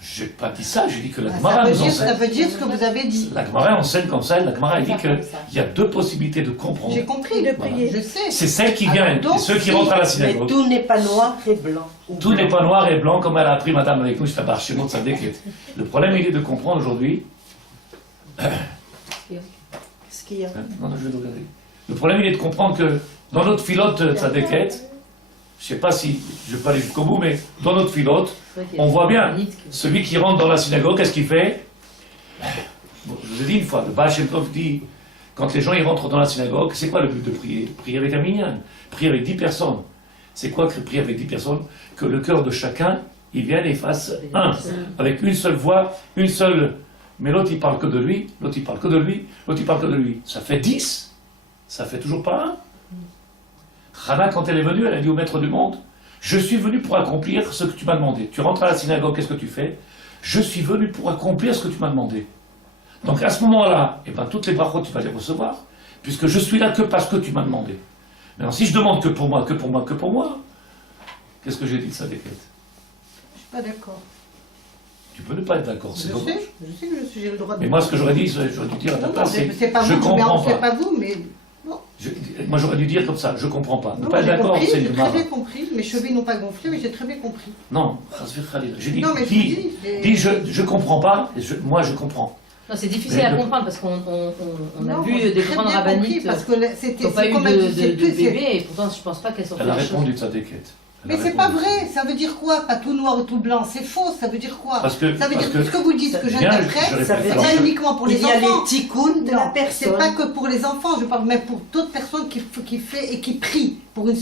J'ai pas dit ça, j'ai dit que la Ça Gemara veut nous dire- enseigne. ça veut dire ce que vous avez dit. La Gemara enseigne comme ça, la Gemara elle dit qu'il y a deux possibilités de comprendre. J'ai compris de prier. Je sais. C'est celles qui Alors, viennent, donc, et ceux qui si- rentrent à la Mais synagogue. tout n'est pas noir et blanc. Tout n'est pas noir et blanc comme elle a appris madame avec nous, je t'abbarre chez moi de sa déquête. Le problème il est de comprendre aujourd'hui. Qu'est-ce qu'il y a? Non, je vais le regarder. Le problème il est de comprendre que dans notre filote de sa déquête, je sais pas si je vais pas aller jusqu'au bout, mais dans notre filote, on voit bien celui qui rentre dans la synagogue, qu'est-ce qu'il fait? Bon, je vous ai dit une fois, le Baal Shem Tov dit, quand les gens ils rentrent dans la synagogue, c'est quoi le but de prier? Prier avec un minyan, prier avec 10 personnes. C'est quoi que prier avec 10 personnes? Que le cœur de chacun, il vienne et fasse un, avec une seule voix, une seule. Mais l'autre il parle que de lui, l'autre il parle que de lui, l'autre il parle que de lui. Ça fait 10, ça fait toujours pas un. Hana, quand elle est venue, elle a dit au maître du monde, je suis venu pour accomplir ce que tu m'as demandé. Tu rentres à la synagogue, qu'est-ce que tu fais? Je suis venu pour accomplir ce que tu m'as demandé. Donc à ce moment-là, eh ben, toutes les brachot, tu vas les recevoir, puisque je suis là que parce que tu m'as demandé. Maintenant, si je demande que pour moi, que pour moi, que pour moi, qu'est-ce que j'ai dit de sa déquête? Je suis pas d'accord. Tu peux ne pas être d'accord, c'est Je dommage. sais que j'ai le droit de. Mais moi, ce que j'aurais dit, j'aurais dû dire à ta Non, place, non, c'est pas je vous, comprends c'est pas. pas vous, mais. Non, Moi, j'aurais dû dire comme ça, je comprends pas. Ne non, pas être j'ai d'accord, compris, c'est j'ai une très marre. bien compris. Mes chevilles n'ont pas gonflé, mais j'ai très bien compris. Non, j'ai dit, Non, mais je vous dis, dis je comprends pas, et moi je comprends. Non, c'est difficile Mais à le- comprendre parce qu'on a Non, vu moi, j'ai des très grandes bien compris, rabbinites parce que c'était qui n'ont pas c'est eu comme elle de disait, c'est- bébé et pourtant je pense pas qu'elles sont fait Elle a des choses. répondu de sa déquête. Elle a Mais c'est pas répondu. vrai, ça veut dire quoi? Pas tout noir et tout blanc, c'est faux, ça veut dire quoi? Parce que, Ça veut parce dire que ce que vous dites, que Bien, j'interprète, je Ça veut répète, c'est alors pas que- uniquement pour les Il y a enfants. les ticounes de la Non, c'est personne. pas que pour les enfants, je parle même pour d'autres personnes qui fait et qui prient pour une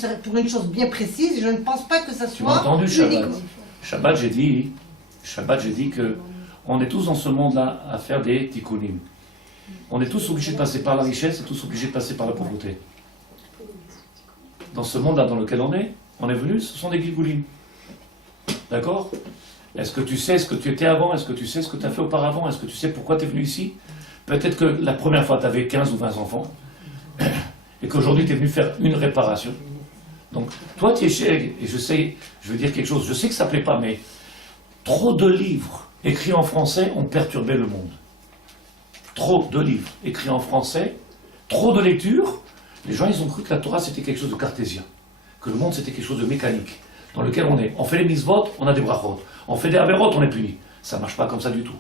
chose bien précise. Je ne pense pas que ça tu m'as soit entendu, Shabbat. uniquement. Shabbat, j'ai dit que on est tous dans ce monde-là à faire des tikkunim. On est tous obligés de passer par la richesse et tous obligés de passer par la pauvreté. Dans ce monde-là dans lequel on est venu, ce sont des gilgulim. D'accord? Est-ce que tu sais ce que tu étais avant? Est-ce que tu sais ce que tu as fait auparavant? Est-ce que tu sais pourquoi tu es venu ici? Peut-être que la première fois, tu avais 15 ou 20 enfants, et qu'aujourd'hui, tu es venu faire une réparation. Donc, toi, tu es chègue, et je veux dire quelque chose, je sais que ça ne plaît pas, mais trop de livres écrits en français ont perturbé le monde. Trop de livres écrits en français, trop de lectures, les gens, ils ont cru que la Torah, c'était quelque chose de cartésien, que le monde, c'était quelque chose de mécanique, dans lequel on est. On fait les mitzvot, on a des brachot. On fait des averot, on est puni. Ça ne marche pas comme ça du tout.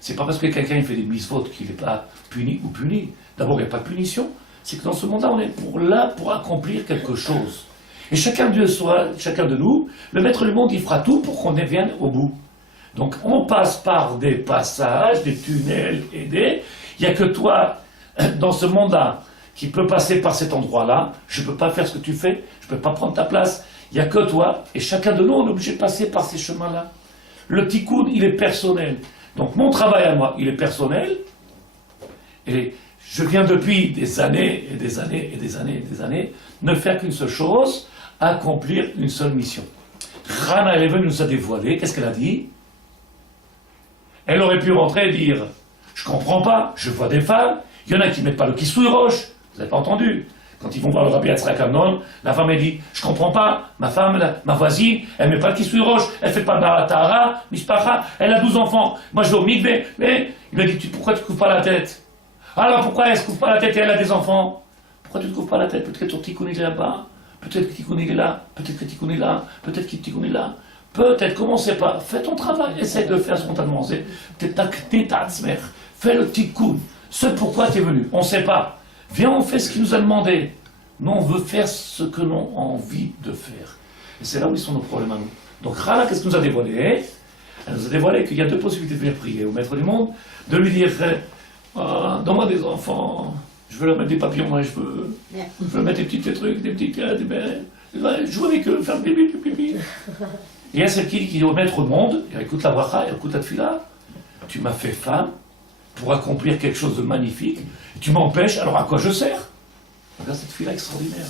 C'est pas parce que quelqu'un il fait des mitzvot qu'il n'est pas puni ou puni. D'abord, il n'y a pas de punition. C'est que dans ce monde-là, on est là pour accomplir quelque chose. Et chacun de nous, le maître du monde, il fera tout pour qu'on vienne au bout. Donc, on passe par des passages, des tunnels aidés. Il n'y a que toi, dans ce monde-là, qui peut passer par cet endroit-là. Je ne peux pas faire ce que tu fais. Je ne peux pas prendre ta place. Il n'y a que toi. Et chacun de nous, on est obligé de passer par ces chemins-là. Le tikkun, il est personnel. Donc, mon travail à moi, il est personnel. Et je viens depuis des années et des années et des années et des années ne faire qu'une seule chose, accomplir une seule mission. Rana, elle est venue, nous a dévoilé. Qu'est-ce qu'elle a dit? Elle aurait pu rentrer et dire, je comprends pas, je vois des femmes, il y en a qui mettent pas le kissouille roche. Vous n'avez pas entendu? Quand ils vont voir le rabbi Yitzhak Amnon, la femme elle dit, je comprends pas, ma femme, ma voisine, elle met pas le kissouille roche, elle fait pas de tahara, mispacha, elle a 12 enfants. Moi je vais au mikvé, mais il a dit, pourquoi tu ne couvres pas la tête? Alors pourquoi elle se couvre pas la tête et elle a des enfants? Pourquoi tu ne te couvres pas la tête? Peut-être que ton tikkun il est là-bas, peut-être que tikkun il est là, peut-être que tikkun est là, peut-être que tikkun est là. Peut-être, commencez pas, fais ton travail, essaie de le faire spontanément. Fais le tikkun, ce pourquoi tu es venu, on ne sait pas. Viens, on fait ce qu'il nous a demandé. Nous, on veut faire ce que l'on a envie de faire. Et c'est là où ils sont nos problèmes à nous. Donc, Rala, qu'est-ce qu'elle nous a dévoilé? Elle nous a dévoilé qu'il y a deux possibilités de venir prier au maître du monde, de lui dire, donne-moi des enfants, je veux leur mettre des papillons dans les cheveux, je veux leur mettre des petits trucs, des petits jouer avec eux, faire pipi, pipi. Et il y a celle qui dit au maître du monde, elle écoute la bracha, elle écoute la tefila, tu m'as fait femme pour accomplir quelque chose de magnifique, et tu m'empêches, alors à quoi je sers? Regarde cette fille-là extraordinaire.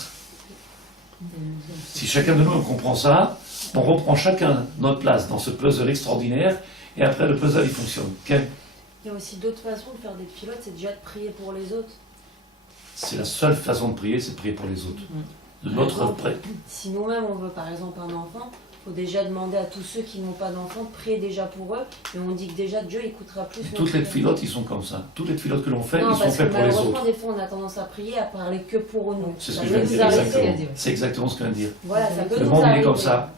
Si chacun de nous comprend ça, on reprend chacun notre place dans ce puzzle extraordinaire, et après le puzzle il fonctionne. Ken? Il y a aussi d'autres façons de faire des pilotes, c'est déjà de prier pour les autres. C'est la seule façon de prier, c'est de prier pour les autres. L'autre prêt. Si nous-mêmes on veut par exemple un enfant, il faut déjà demander à tous ceux qui n'ont pas d'enfant de prier déjà pour eux, et on dit que déjà Dieu écoutera plus. Et toutes les filotes, ils sont comme ça. Toutes les filotes que l'on fait, non, ils sont parce faits que pour les malheureusement, autres. des fois on a tendance à prier, à parler que pour nous. C'est ce Ça que je peut viens de nous dire arriver. exactement. C'est exactement ce que je viens de dire. Voilà, ça peut Le nous monde il arriver. est comme ça.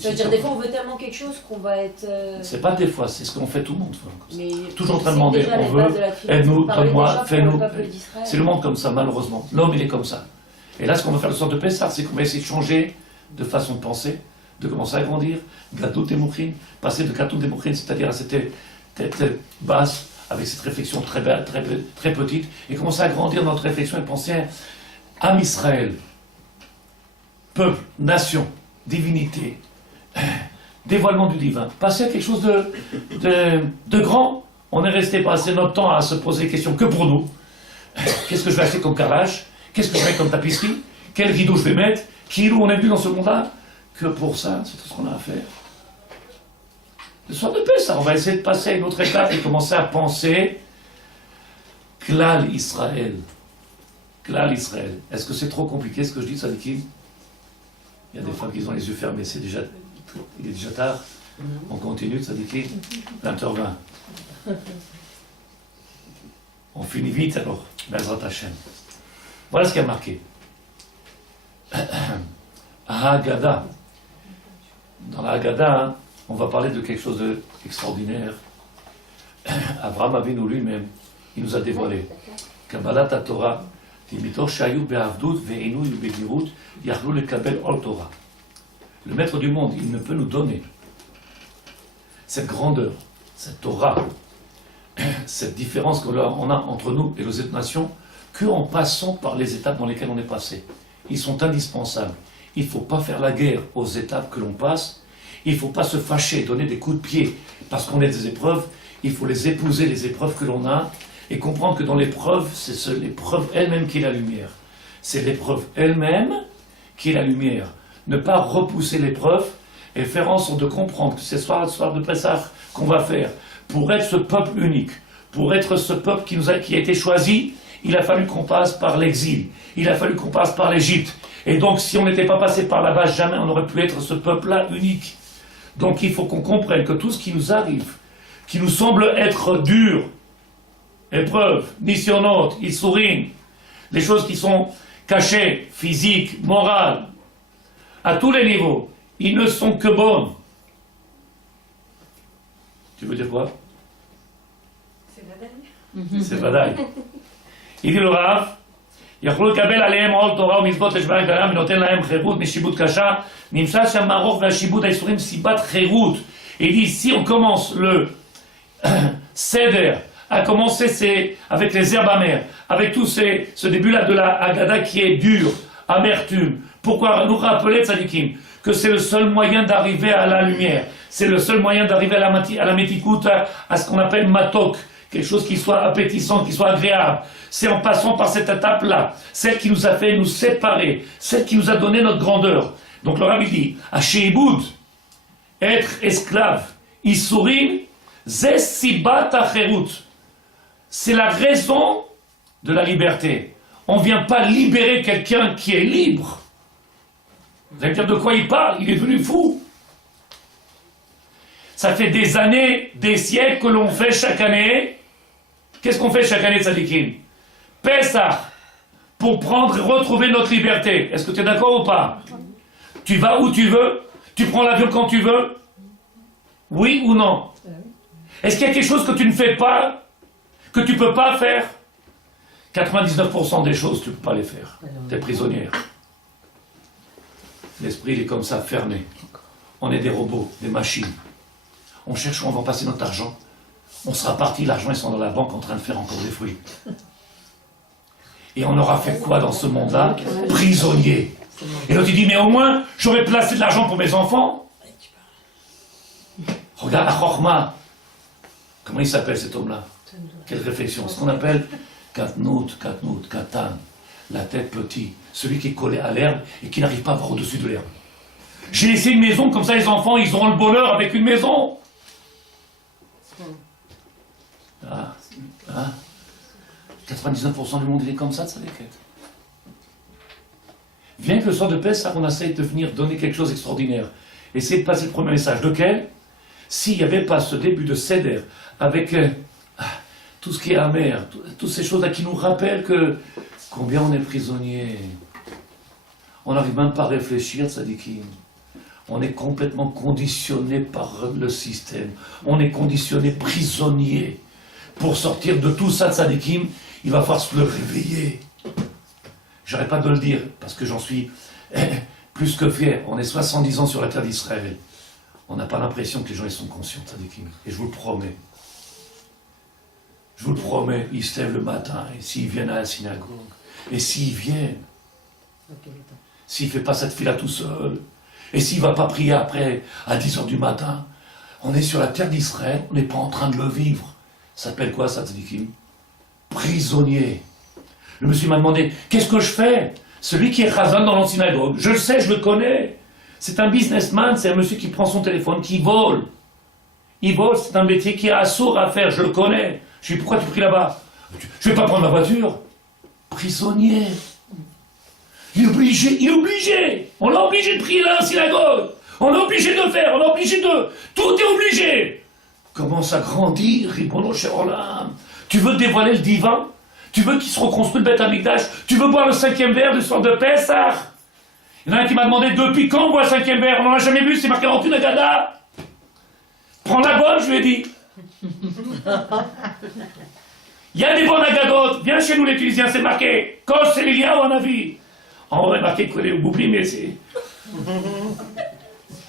Ça veut dire des fois on veut tellement quelque chose qu'on va être... C'est pas des fois, c'est ce qu'on fait tout le monde. Mais Toujours en train de c'est demander, déjà on les veut, bases de la philosophie, aide-nous, parler donne-moi, déjà pour fais-nous. le peuple d'Israël. C'est le monde comme ça, malheureusement. L'homme, il est comme ça. Et là, ce qu'on va faire le soir de Pessah, c'est qu'on va essayer de changer de façon de penser, de commencer à grandir, Gadlut Mokrin, passer de Gadlut Mokrin, c'est-à-dire à cette tête basse, avec cette réflexion très belle, très petite, et commencer à grandir notre réflexion et penser à Israël, peuple, nation, divinité, dévoilement du divin, passer à quelque chose de grand. On est resté passer notre temps à se poser des questions que pour nous. Qu'est-ce que je vais acheter comme carrelage? Qu'est-ce que je vais mettre comme tapisserie? Quel rideau je vais mettre? Qui on est venu dans ce monde-là? Que pour ça, c'est tout ce qu'on a à faire. Le soir de paix, ça, on va essayer de passer à une autre étape et commencer à penser Klal Israël. Klal Israël. Est-ce que c'est trop compliqué ce que je dis, Sadikim? Il y a des femmes qui ont les yeux fermés, il est déjà tard. On continue, Sadikim? 20h20. On finit vite alors, Bezrat Hashem. Voilà ce qui a marqué. Haggadah. Dans la Haggadah, on va parler de quelque chose d'extraordinaire. Abraham Avinu lui-même, il nous a dévoilé. Kabbalat Torah, Timitor Shayu Be'avdut Ve'inu Be'girut, Yachlu Lekabel Ol Torah. Le maître du monde, il ne peut nous donner cette grandeur, cette Torah, cette différence qu'on a entre nous et les autres nations, qu'en passant par les étapes dans lesquelles on est passé. Ils sont indispensables. Il ne faut pas faire la guerre aux étapes que l'on passe. Il ne faut pas se fâcher, donner des coups de pied parce qu'on a des épreuves. Il faut les épouser, les épreuves que l'on a, et comprendre que dans l'épreuve, c'est l'épreuve elle-même qui est la lumière. C'est l'épreuve elle-même qui est la lumière. Ne pas repousser l'épreuve et faire en sorte de comprendre que c'est le soir de Pessah qu'on va faire pour être ce peuple unique, pour être ce peuple qui a été choisi. Il a fallu qu'on passe par l'exil, il a fallu qu'on passe par l'Égypte. Et donc si on n'était pas passé par là-bas, jamais on n'aurait pu être ce peuple-là unique. Donc il faut qu'on comprenne que tout ce qui nous arrive, qui nous semble être dur, épreuve, nissionot, issourim, les choses qui sont cachées, physiques, morales, à tous les niveaux, ils ne sont que bonnes. Tu veux dire quoi? C'est vadaï. Il dit le Rav, יכלו לקבל עליהם עול תורה ומצוות לשבח גדולה ונותן להם חירות משיבוד קשה, נמשל שם הארוך והשיבוד האיסורים סיבת חירות. Il dit, si on commence le Seder, à commencer avec les herbes amères, avec tout ce début-là de la Haggadah qui est dur, amertume, pourquoi nous rappeler, tzadikim, que c'est le seul moyen d'arriver à la lumière, c'est le seul moyen d'arriver à la métikout, à ce qu'on appelle matok, quelque chose qui soit appétissant, qui soit agréable. C'est en passant par cette étape-là, celle qui nous a fait nous séparer, celle qui nous a donné notre grandeur. Donc le Rabbi dit, à Sheibud, être esclave, Issourim, Zeh Sibat HaCherut. C'est la raison de la liberté. On ne vient pas libérer quelqu'un qui est libre. Vous allez dire de quoi il parle? Il est devenu fou. Ça fait des années, des siècles que l'on fait chaque année. Qu'est-ce qu'on fait chaque année, tzadikim? Pessah, pour prendre et retrouver notre liberté. Est-ce que tu es d'accord ou pas? Tu vas où tu veux? Tu prends l'avion quand tu veux? Oui ou non? Est-ce qu'il y a quelque chose que tu ne fais pas, que tu ne peux pas faire? 99% des choses, tu ne peux pas les faire. Tu es prisonnière. L'esprit, il est comme ça, fermé. On est des robots, des machines. On cherche où on va passer notre argent. On sera parti, l'argent, ils sont dans la banque en train de faire encore des fruits. Et on aura fait quoi dans ce monde-là? Prisonnier. Et l'autre, il dit, mais au moins, j'aurais placé de l'argent pour mes enfants. Regarde, la Chochma. Comment il s'appelle cet homme-là? Quelle réflexion. Ce qu'on appelle Katnout, Katan. La tête petite. Celui qui est collé à l'herbe et qui n'arrive pas à voir au-dessus de l'herbe. J'ai laissé une maison, comme ça les enfants, ils auront le bonheur avec une maison. Ah, ah. 99% du monde, il est comme ça, de sa déquête. Viens que le soir de Pessah, on essaye de venir donner quelque chose d'extraordinaire. Essayez de passer le premier message. Lequel? S'il n'y avait pas ce début de Seder, avec tout ce qui est amer, toutes ces choses-là qui nous rappellent que combien on est prisonnier. On n'arrive même pas à réfléchir, tzadikim. On est complètement conditionné par le système. On est conditionné prisonnier. Pour sortir de tout ça, tzadikim, il va falloir se le réveiller. J'arrête pas de le dire, parce que j'en suis plus que fier. On est 70 ans sur la terre d'Israël. On n'a pas l'impression que les gens ils sont conscients, tzadikim. Et je vous le promets. Je vous le promets, ils se lèvent le matin, et s'ils viennent à la synagogue, et s'ils viennent, s'il ne fait pas cette fila tout seul, et s'il ne va pas prier après, à 10h du matin, on est sur la terre d'Israël, on n'est pas en train de le vivre. Ça s'appelle quoi ça, tzadikim? Prisonnier. Le monsieur m'a demandé, qu'est-ce que je fais? Celui qui est Chazan dans l'ansynagogue, je le sais, je le connais. C'est un businessman, c'est un monsieur qui prend son téléphone, qui vole. Il vole, c'est un métier qui est assourd à faire, je le connais. Je lui dis, pourquoi tu pries là-bas? Je ne vais pas prendre ma voiture. Prisonnier. Il est obligé, il est obligé. On l'a obligé de prier là, à la synagogue. On l'a obligé de le faire, on l'a obligé de... Tout est obligé. Commence à grandir, Ribono Sheolam. Tu veux dévoiler le divin? Tu veux qu'il se reconstruise le Beth Amikdash? Tu veux boire le 5e verre du soir de Pessah? Il y en a un qui m'a demandé depuis quand on boit le 5e verre? On n'en a jamais vu, c'est marqué en une Haggadah. Prends la bonne, je lui ai dit. Il y a des bonnes agadotes. Viens chez nous les Tunisiens, c'est marqué. Kos c'est Elia ou un avis. On aurait marqué que les boubli, mais c'est...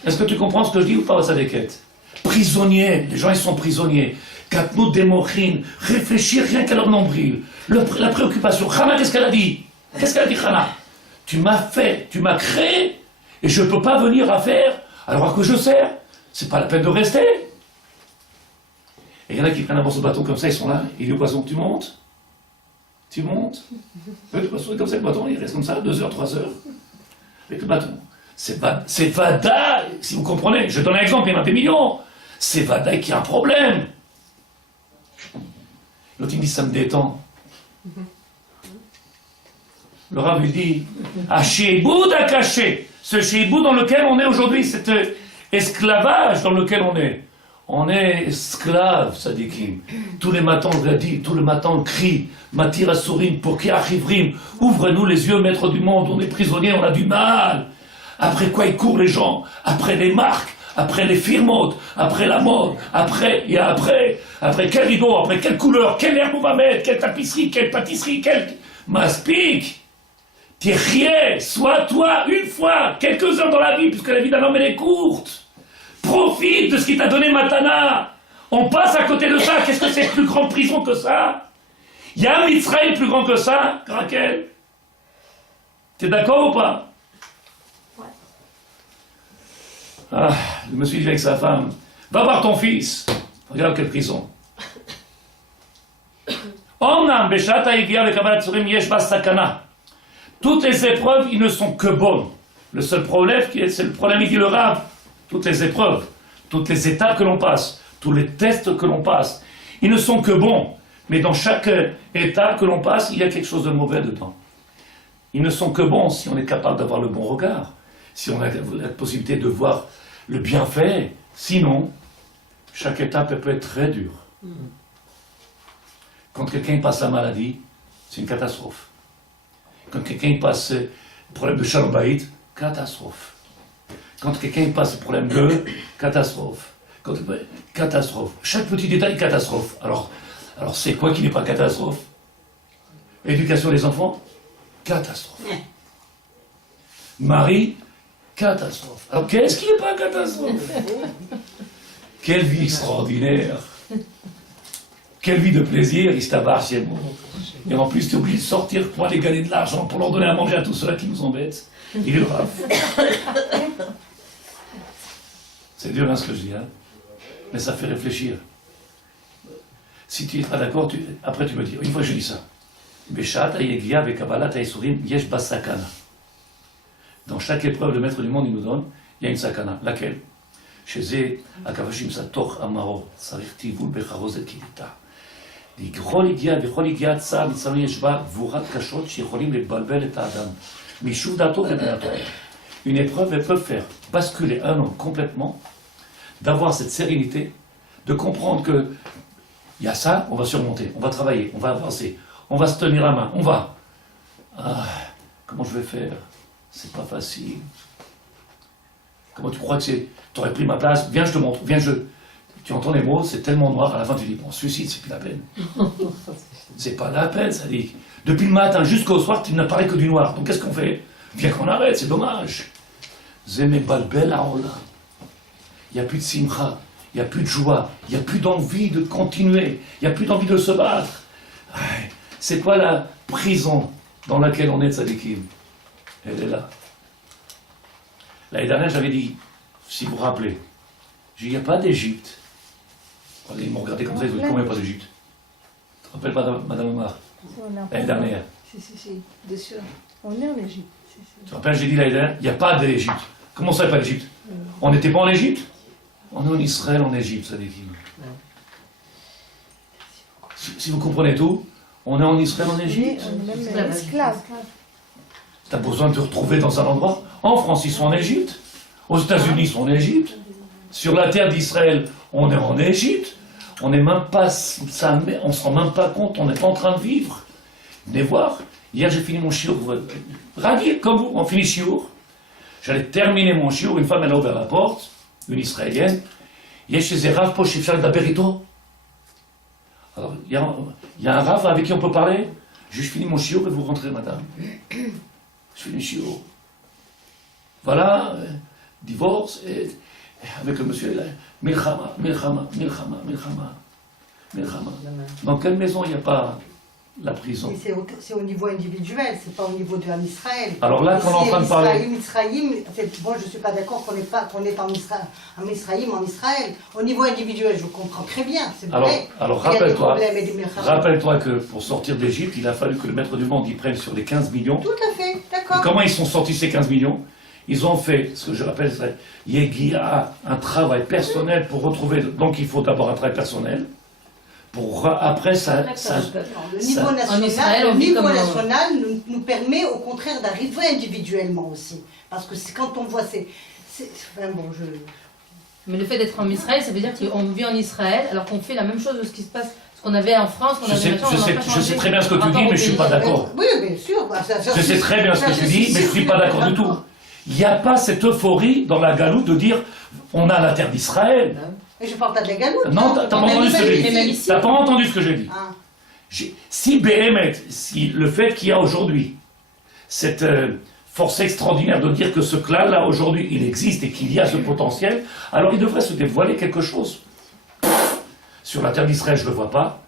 Est-ce que tu comprends ce que je dis ou pas, Sadeket? Prisonniers, les gens ils sont prisonniers. Katnout Demochine, réfléchir rien qu'à leur nombril. La préoccupation. Chana, qu'est-ce qu'elle a dit? Qu'est-ce qu'elle a dit, Chana? Tu m'as fait, tu m'as créé, et je ne peux pas venir à faire, alors à quoi je sers? C'est pas la peine de rester. Et il y en a qui prennent un morceau de bâton comme ça, ils sont là, et le poisson, tu montes? Tu montes? Le poisson est comme ça, le bâton, il reste comme ça, 2 heures, 3 heures. Avec le bâton. C'est Vada, si vous comprenez, je donne un exemple, il y en a des millions. C'est Vada qui a un problème. L'autre il me dit, ça me détend. Le Rav lui dit, à Sheibud à caché, ce Sheibud dans lequel on est aujourd'hui, cet esclavage dans lequel on est. On est esclave, Sadikim. Tous les matins on le dit, tous les matins on crie, Matir Asurim, pour qui arriverim, ouvre-nous les yeux, maître du monde, on est prisonniers, on a du mal. Après quoi ils courent les gens? Après les marques, après les firmotes, après la mode, après quel rideau, après quelle couleur, quelle herbe on va mettre, quelle tapisserie, quelle pâtisserie, quel maspic. Tirier, sois toi une fois, quelques heures dans la vie, puisque la vie d'un homme elle est courte. Profite de ce qui t'a donné Matana. On passe à côté de ça. Qu'est-ce que c'est plus grande prison que ça? Il y a un Mitzrayim plus grand que ça, Raquel? T'es d'accord ou pas? Ouais. Ah, je me suis dit avec sa femme, va voir ton fils. Regarde quelle prison. Omnam beshata yevia vekabalat tzurim yesh bas sakana. Toutes les épreuves, ils ne sont que bonnes. Le seul problème, c'est le problème, il dit le Rav. Toutes les épreuves, toutes les étapes que l'on passe, tous les tests que l'on passe, ils ne sont que bons. Mais dans chaque étape que l'on passe, il y a quelque chose de mauvais dedans. Ils ne sont que bons si on est capable d'avoir le bon regard, si on a la possibilité de voir le bienfait. Sinon, chaque étape elle peut être très dure. Quand quelqu'un passe la maladie, c'est une catastrophe. Quand quelqu'un passe le problème de Shalom Bayit, catastrophe. Quand quelqu'un passe le problème de catastrophe. Catastrophe. Chaque petit détail, catastrophe. Alors c'est quoi qui n'est pas catastrophe? Éducation des enfants? Catastrophe. Mari? Catastrophe. Alors qu'est-ce qui n'est pas catastrophe? Quelle vie extraordinaire. Quelle vie de plaisir, il se tabarre chez moi. Et en plus, tu es obligé de sortir pour aller gagner de l'argent, pour leur donner à manger à tous ceux-là qui nous embêtent. Il est grave. C'est dur hein, ce que je dis, hein, mais ça fait réfléchir. Si tu n'es pas d'accord, après tu me dis, une fois que je dis ça, dans chaque épreuve, le maître du monde, il nous donne, il y a une sakana. Laquelle? Chez Akavashim Sator Amaro, Sarich Tivul Becharoz El Kilita. L'Igrol Igia, Bechol Igia, Tsar, Mitzalon Yeshba, Vurat Kashot, Shecholim le Balbel et Adam. Mishuv Dato et Benato. Une épreuve, elle peut faire basculer un homme complètement, d'avoir cette sérénité, de comprendre que il y a ça, on va surmonter, on va travailler, on va avancer, on va se tenir la main, on va. Ah, comment je vais faire? C'est pas facile. Comment tu crois que c'est? Tu aurais pris ma place, viens je te montre, viens je... Tu entends les mots, c'est tellement noir, à la fin tu dis, bon, suicide, c'est plus la peine. C'est pas la peine, ça dit. Depuis le matin jusqu'au soir, tu n'apparais que du noir. Donc qu'est-ce qu'on fait? Viens qu'on arrête, c'est dommage. Zeme balbel aola. Il n'y a plus de simcha, il n'y a plus de joie, il n'y a plus d'envie de continuer, il n'y a plus d'envie de se battre. C'est quoi la prison dans laquelle on est, Tzadikim? Elle est là. L'année dernière, j'avais dit, si vous vous rappelez, il n'y a pas d'Égypte. Ils m'ont regardé comme ça, ils ont dit, comment il n'y a pas d'Égypte? Tu te rappelles pas, Madame Omar? L'année dernière. Si, bien sûr. On est en Égypte. Tu te rappelles, j'ai dit l'année dernière, il n'y a pas d'Égypte. Comment ça, il n'y a pas d'Égypte? On n'était pas en Égypte? On est en Israël, en Égypte, ça dit. Si vous comprenez tout, on est en Israël, en Égypte. On est même esclaves. Tu as besoin de te retrouver dans un endroit. En France, ils sont en Égypte. Aux États-Unis, ils sont en Égypte. Sur la terre d'Israël, on est en Égypte. On n'est même pas, on se rend même pas compte, on n'est pas en train de vivre. Venez voir. Hier, j'ai fini mon shiur. Ravi, comme vous, on finit shiur. J'allais terminer mon shiur. Une femme, elle a ouvert la porte. Une Israélienne. Yesh chez Rav Poshifshal Daberito. y a un Rav avec qui on peut parler? Je finis mon chiot et vous rentrez, madame. Je finis le chiot. Voilà, divorce, et avec le monsieur, là, Milchama. Dans quelle maison il n'y a pas la prison? Mais c'est au niveau individuel, c'est pas au niveau de Israël. Alors là, quand on est en train de parler... Moi je ne suis pas d'accord qu'on est en Israël. Au niveau individuel, je comprends très bien, c'est vrai. Alors Il y a des rappelle-toi, problèmes et des milchama. rappelle-toi que pour sortir d'Égypte, il a fallu que le maître du monde y prenne sur les 15 millions. Tout à fait, Et d'accord. comment ils sont sortis ces 15 millions? Ils ont fait, ce que je rappelle, c'est Yegia, un travail personnel pour retrouver... Donc il faut d'abord un travail personnel. Après, ça, Le niveau En Israël, on vit comme national nous permet au contraire d'arriver individuellement aussi. Parce que quand on voit enfin bon, Mais le fait d'être en Israël, ça veut dire qu'on vit en Israël alors qu'on fait la même chose de ce qui se passe, ce qu'on avait en France, qu'on avait machin, on n'a pas je changé sais très bien ce que tu par dis, rapport mais au je ne suis pays. pas d'accord. Oui, bien sûr. Je sais très bien ce que tu dis, mais je ne suis pas d'accord du tout. Il n'y a pas cette euphorie dans la galoute de dire on a la terre d'Israël. Et je ne parle pas de la galoute. Non, t'as pas entendu ce que j'ai même dit. ici. T'as pas entendu ce que j'ai dit. Ah. Si BMet, si le fait qu'il y a aujourd'hui cette force extraordinaire de dire que ce clan-là, aujourd'hui, il existe et qu'il y a ce potentiel, alors il devrait se dévoiler quelque chose. Sur la terre d'Israël, je ne le vois pas.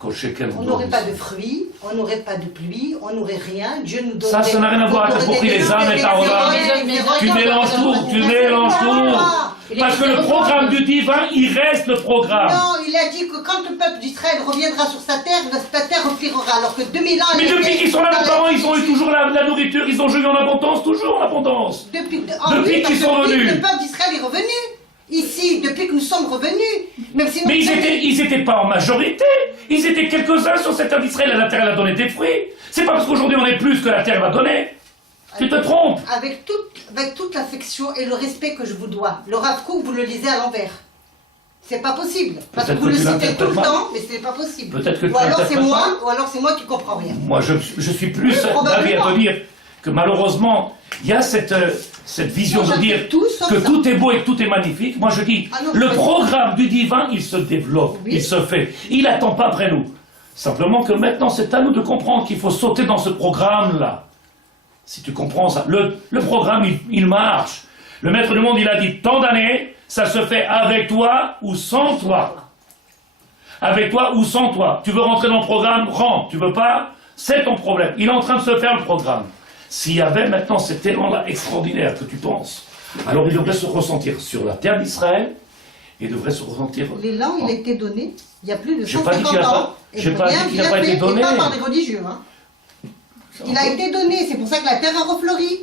On n'aurait pas de fruits, on n'aurait pas de pluie, on n'aurait rien. Dieu nous donnerait... Ça n'a rien à voir, t'as compris les âmes et ta rola. Tu mélanges tout, tu mélanges tout. Parce que le programme du divin, il reste le programme. Non, il a dit que quand le peuple d'Israël reviendra sur sa terre reflirera, alors que 2000 ans... Mais depuis qu'ils sont là, mes parents, ils ont eu toujours la nourriture, ils ont joué en abondance, toujours en abondance. Depuis qu'ils sont venus. Le peuple d'Israël est revenu. Ici, depuis que nous sommes revenus. Même si Mais ils étaient pas en majorité. Ils étaient quelques-uns sur cette terre d'Israël et la terre elle a donné des fruits. C'est pas parce qu'aujourd'hui on est plus que la terre va donner. Tu te trompes. Avec toute l'affection et le respect que je vous dois, le Rav Kook, vous le lisez à l'envers. C'est pas possible. Parce que Peut-être vous que le tu citez l'interprètes tout le mal. temps, mais ce n'est pas possible. Peut-être que tu Ou alors l'interprètes c'est moi qui comprends rien. Moi, je suis plus Oui, d'avis à probablement. te dire que malheureusement, il y a cette vision Moi, de dire j'accepte tout sauf que ça. tout est beau et que tout est magnifique. Moi, je dis, Ah non, le je- programme du divin, il se développe, Oui. il se fait. Il n'attend pas après nous. Simplement que maintenant, c'est à nous de comprendre qu'il faut sauter dans ce programme-là. Si tu comprends ça. Le programme, il marche. Le maître du monde, il a dit, tant d'années, ça se fait avec toi ou sans toi. Avec toi ou sans toi. Tu veux rentrer dans le programme, rentre. Tu veux pas, c'est ton problème. Il est en train de se faire le programme. S'il y avait maintenant cet élan-là extraordinaire que tu penses, alors il devrait se ressentir sur la terre d'Israël et devrait se ressentir... L'élan, il a été donné il y a plus de J'ai pas dit 150 qu'il a ans. pas- Et j'ai pas rien dit qu'il n'a bien pas été fait, donné. Et pas par des religieux. Hein. Il a été donné, c'est pour ça que la terre a refleuri.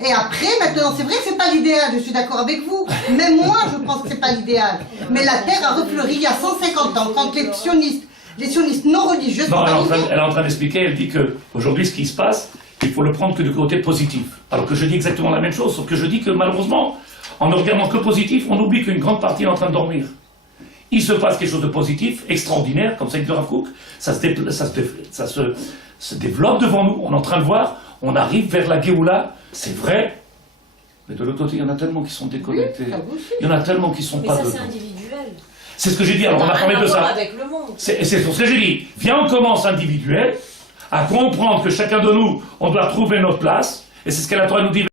Et après, maintenant, c'est vrai que c'est pas l'idéal, je suis d'accord avec vous. Même moi, je pense que c'est pas l'idéal. Mais la terre a refleuri il y a 150 ans, quand les sionistes non religieux sont Non, arrivés. elle est en train d'expliquer, elle dit que aujourd'hui ce qui se passe, il faut le prendre que du côté positif. Alors que je dis exactement la même chose, sauf que je dis que malheureusement, en ne regardant que positif, on oublie qu'une grande partie est en train de dormir. Il se passe quelque chose de positif, extraordinaire, comme ça dit le Rav Kook, ça se développe devant nous, on est en train de voir, on arrive vers la Géoula, c'est vrai, mais de l'autre côté, il y en a tellement qui sont déconnectés, ça vous aussi. il y en a tellement qui sont Mais pas ça, dedans. c'est individuel. C'est ce que j'ai dit, alors on a Ça n'a parlé rien de à voir ça. avec le monde. C'est pour ce que j'ai dit. Viens, on commence individuel, à comprendre que chacun de nous, on doit trouver notre place. Et c'est ce qu'elle a nous dit,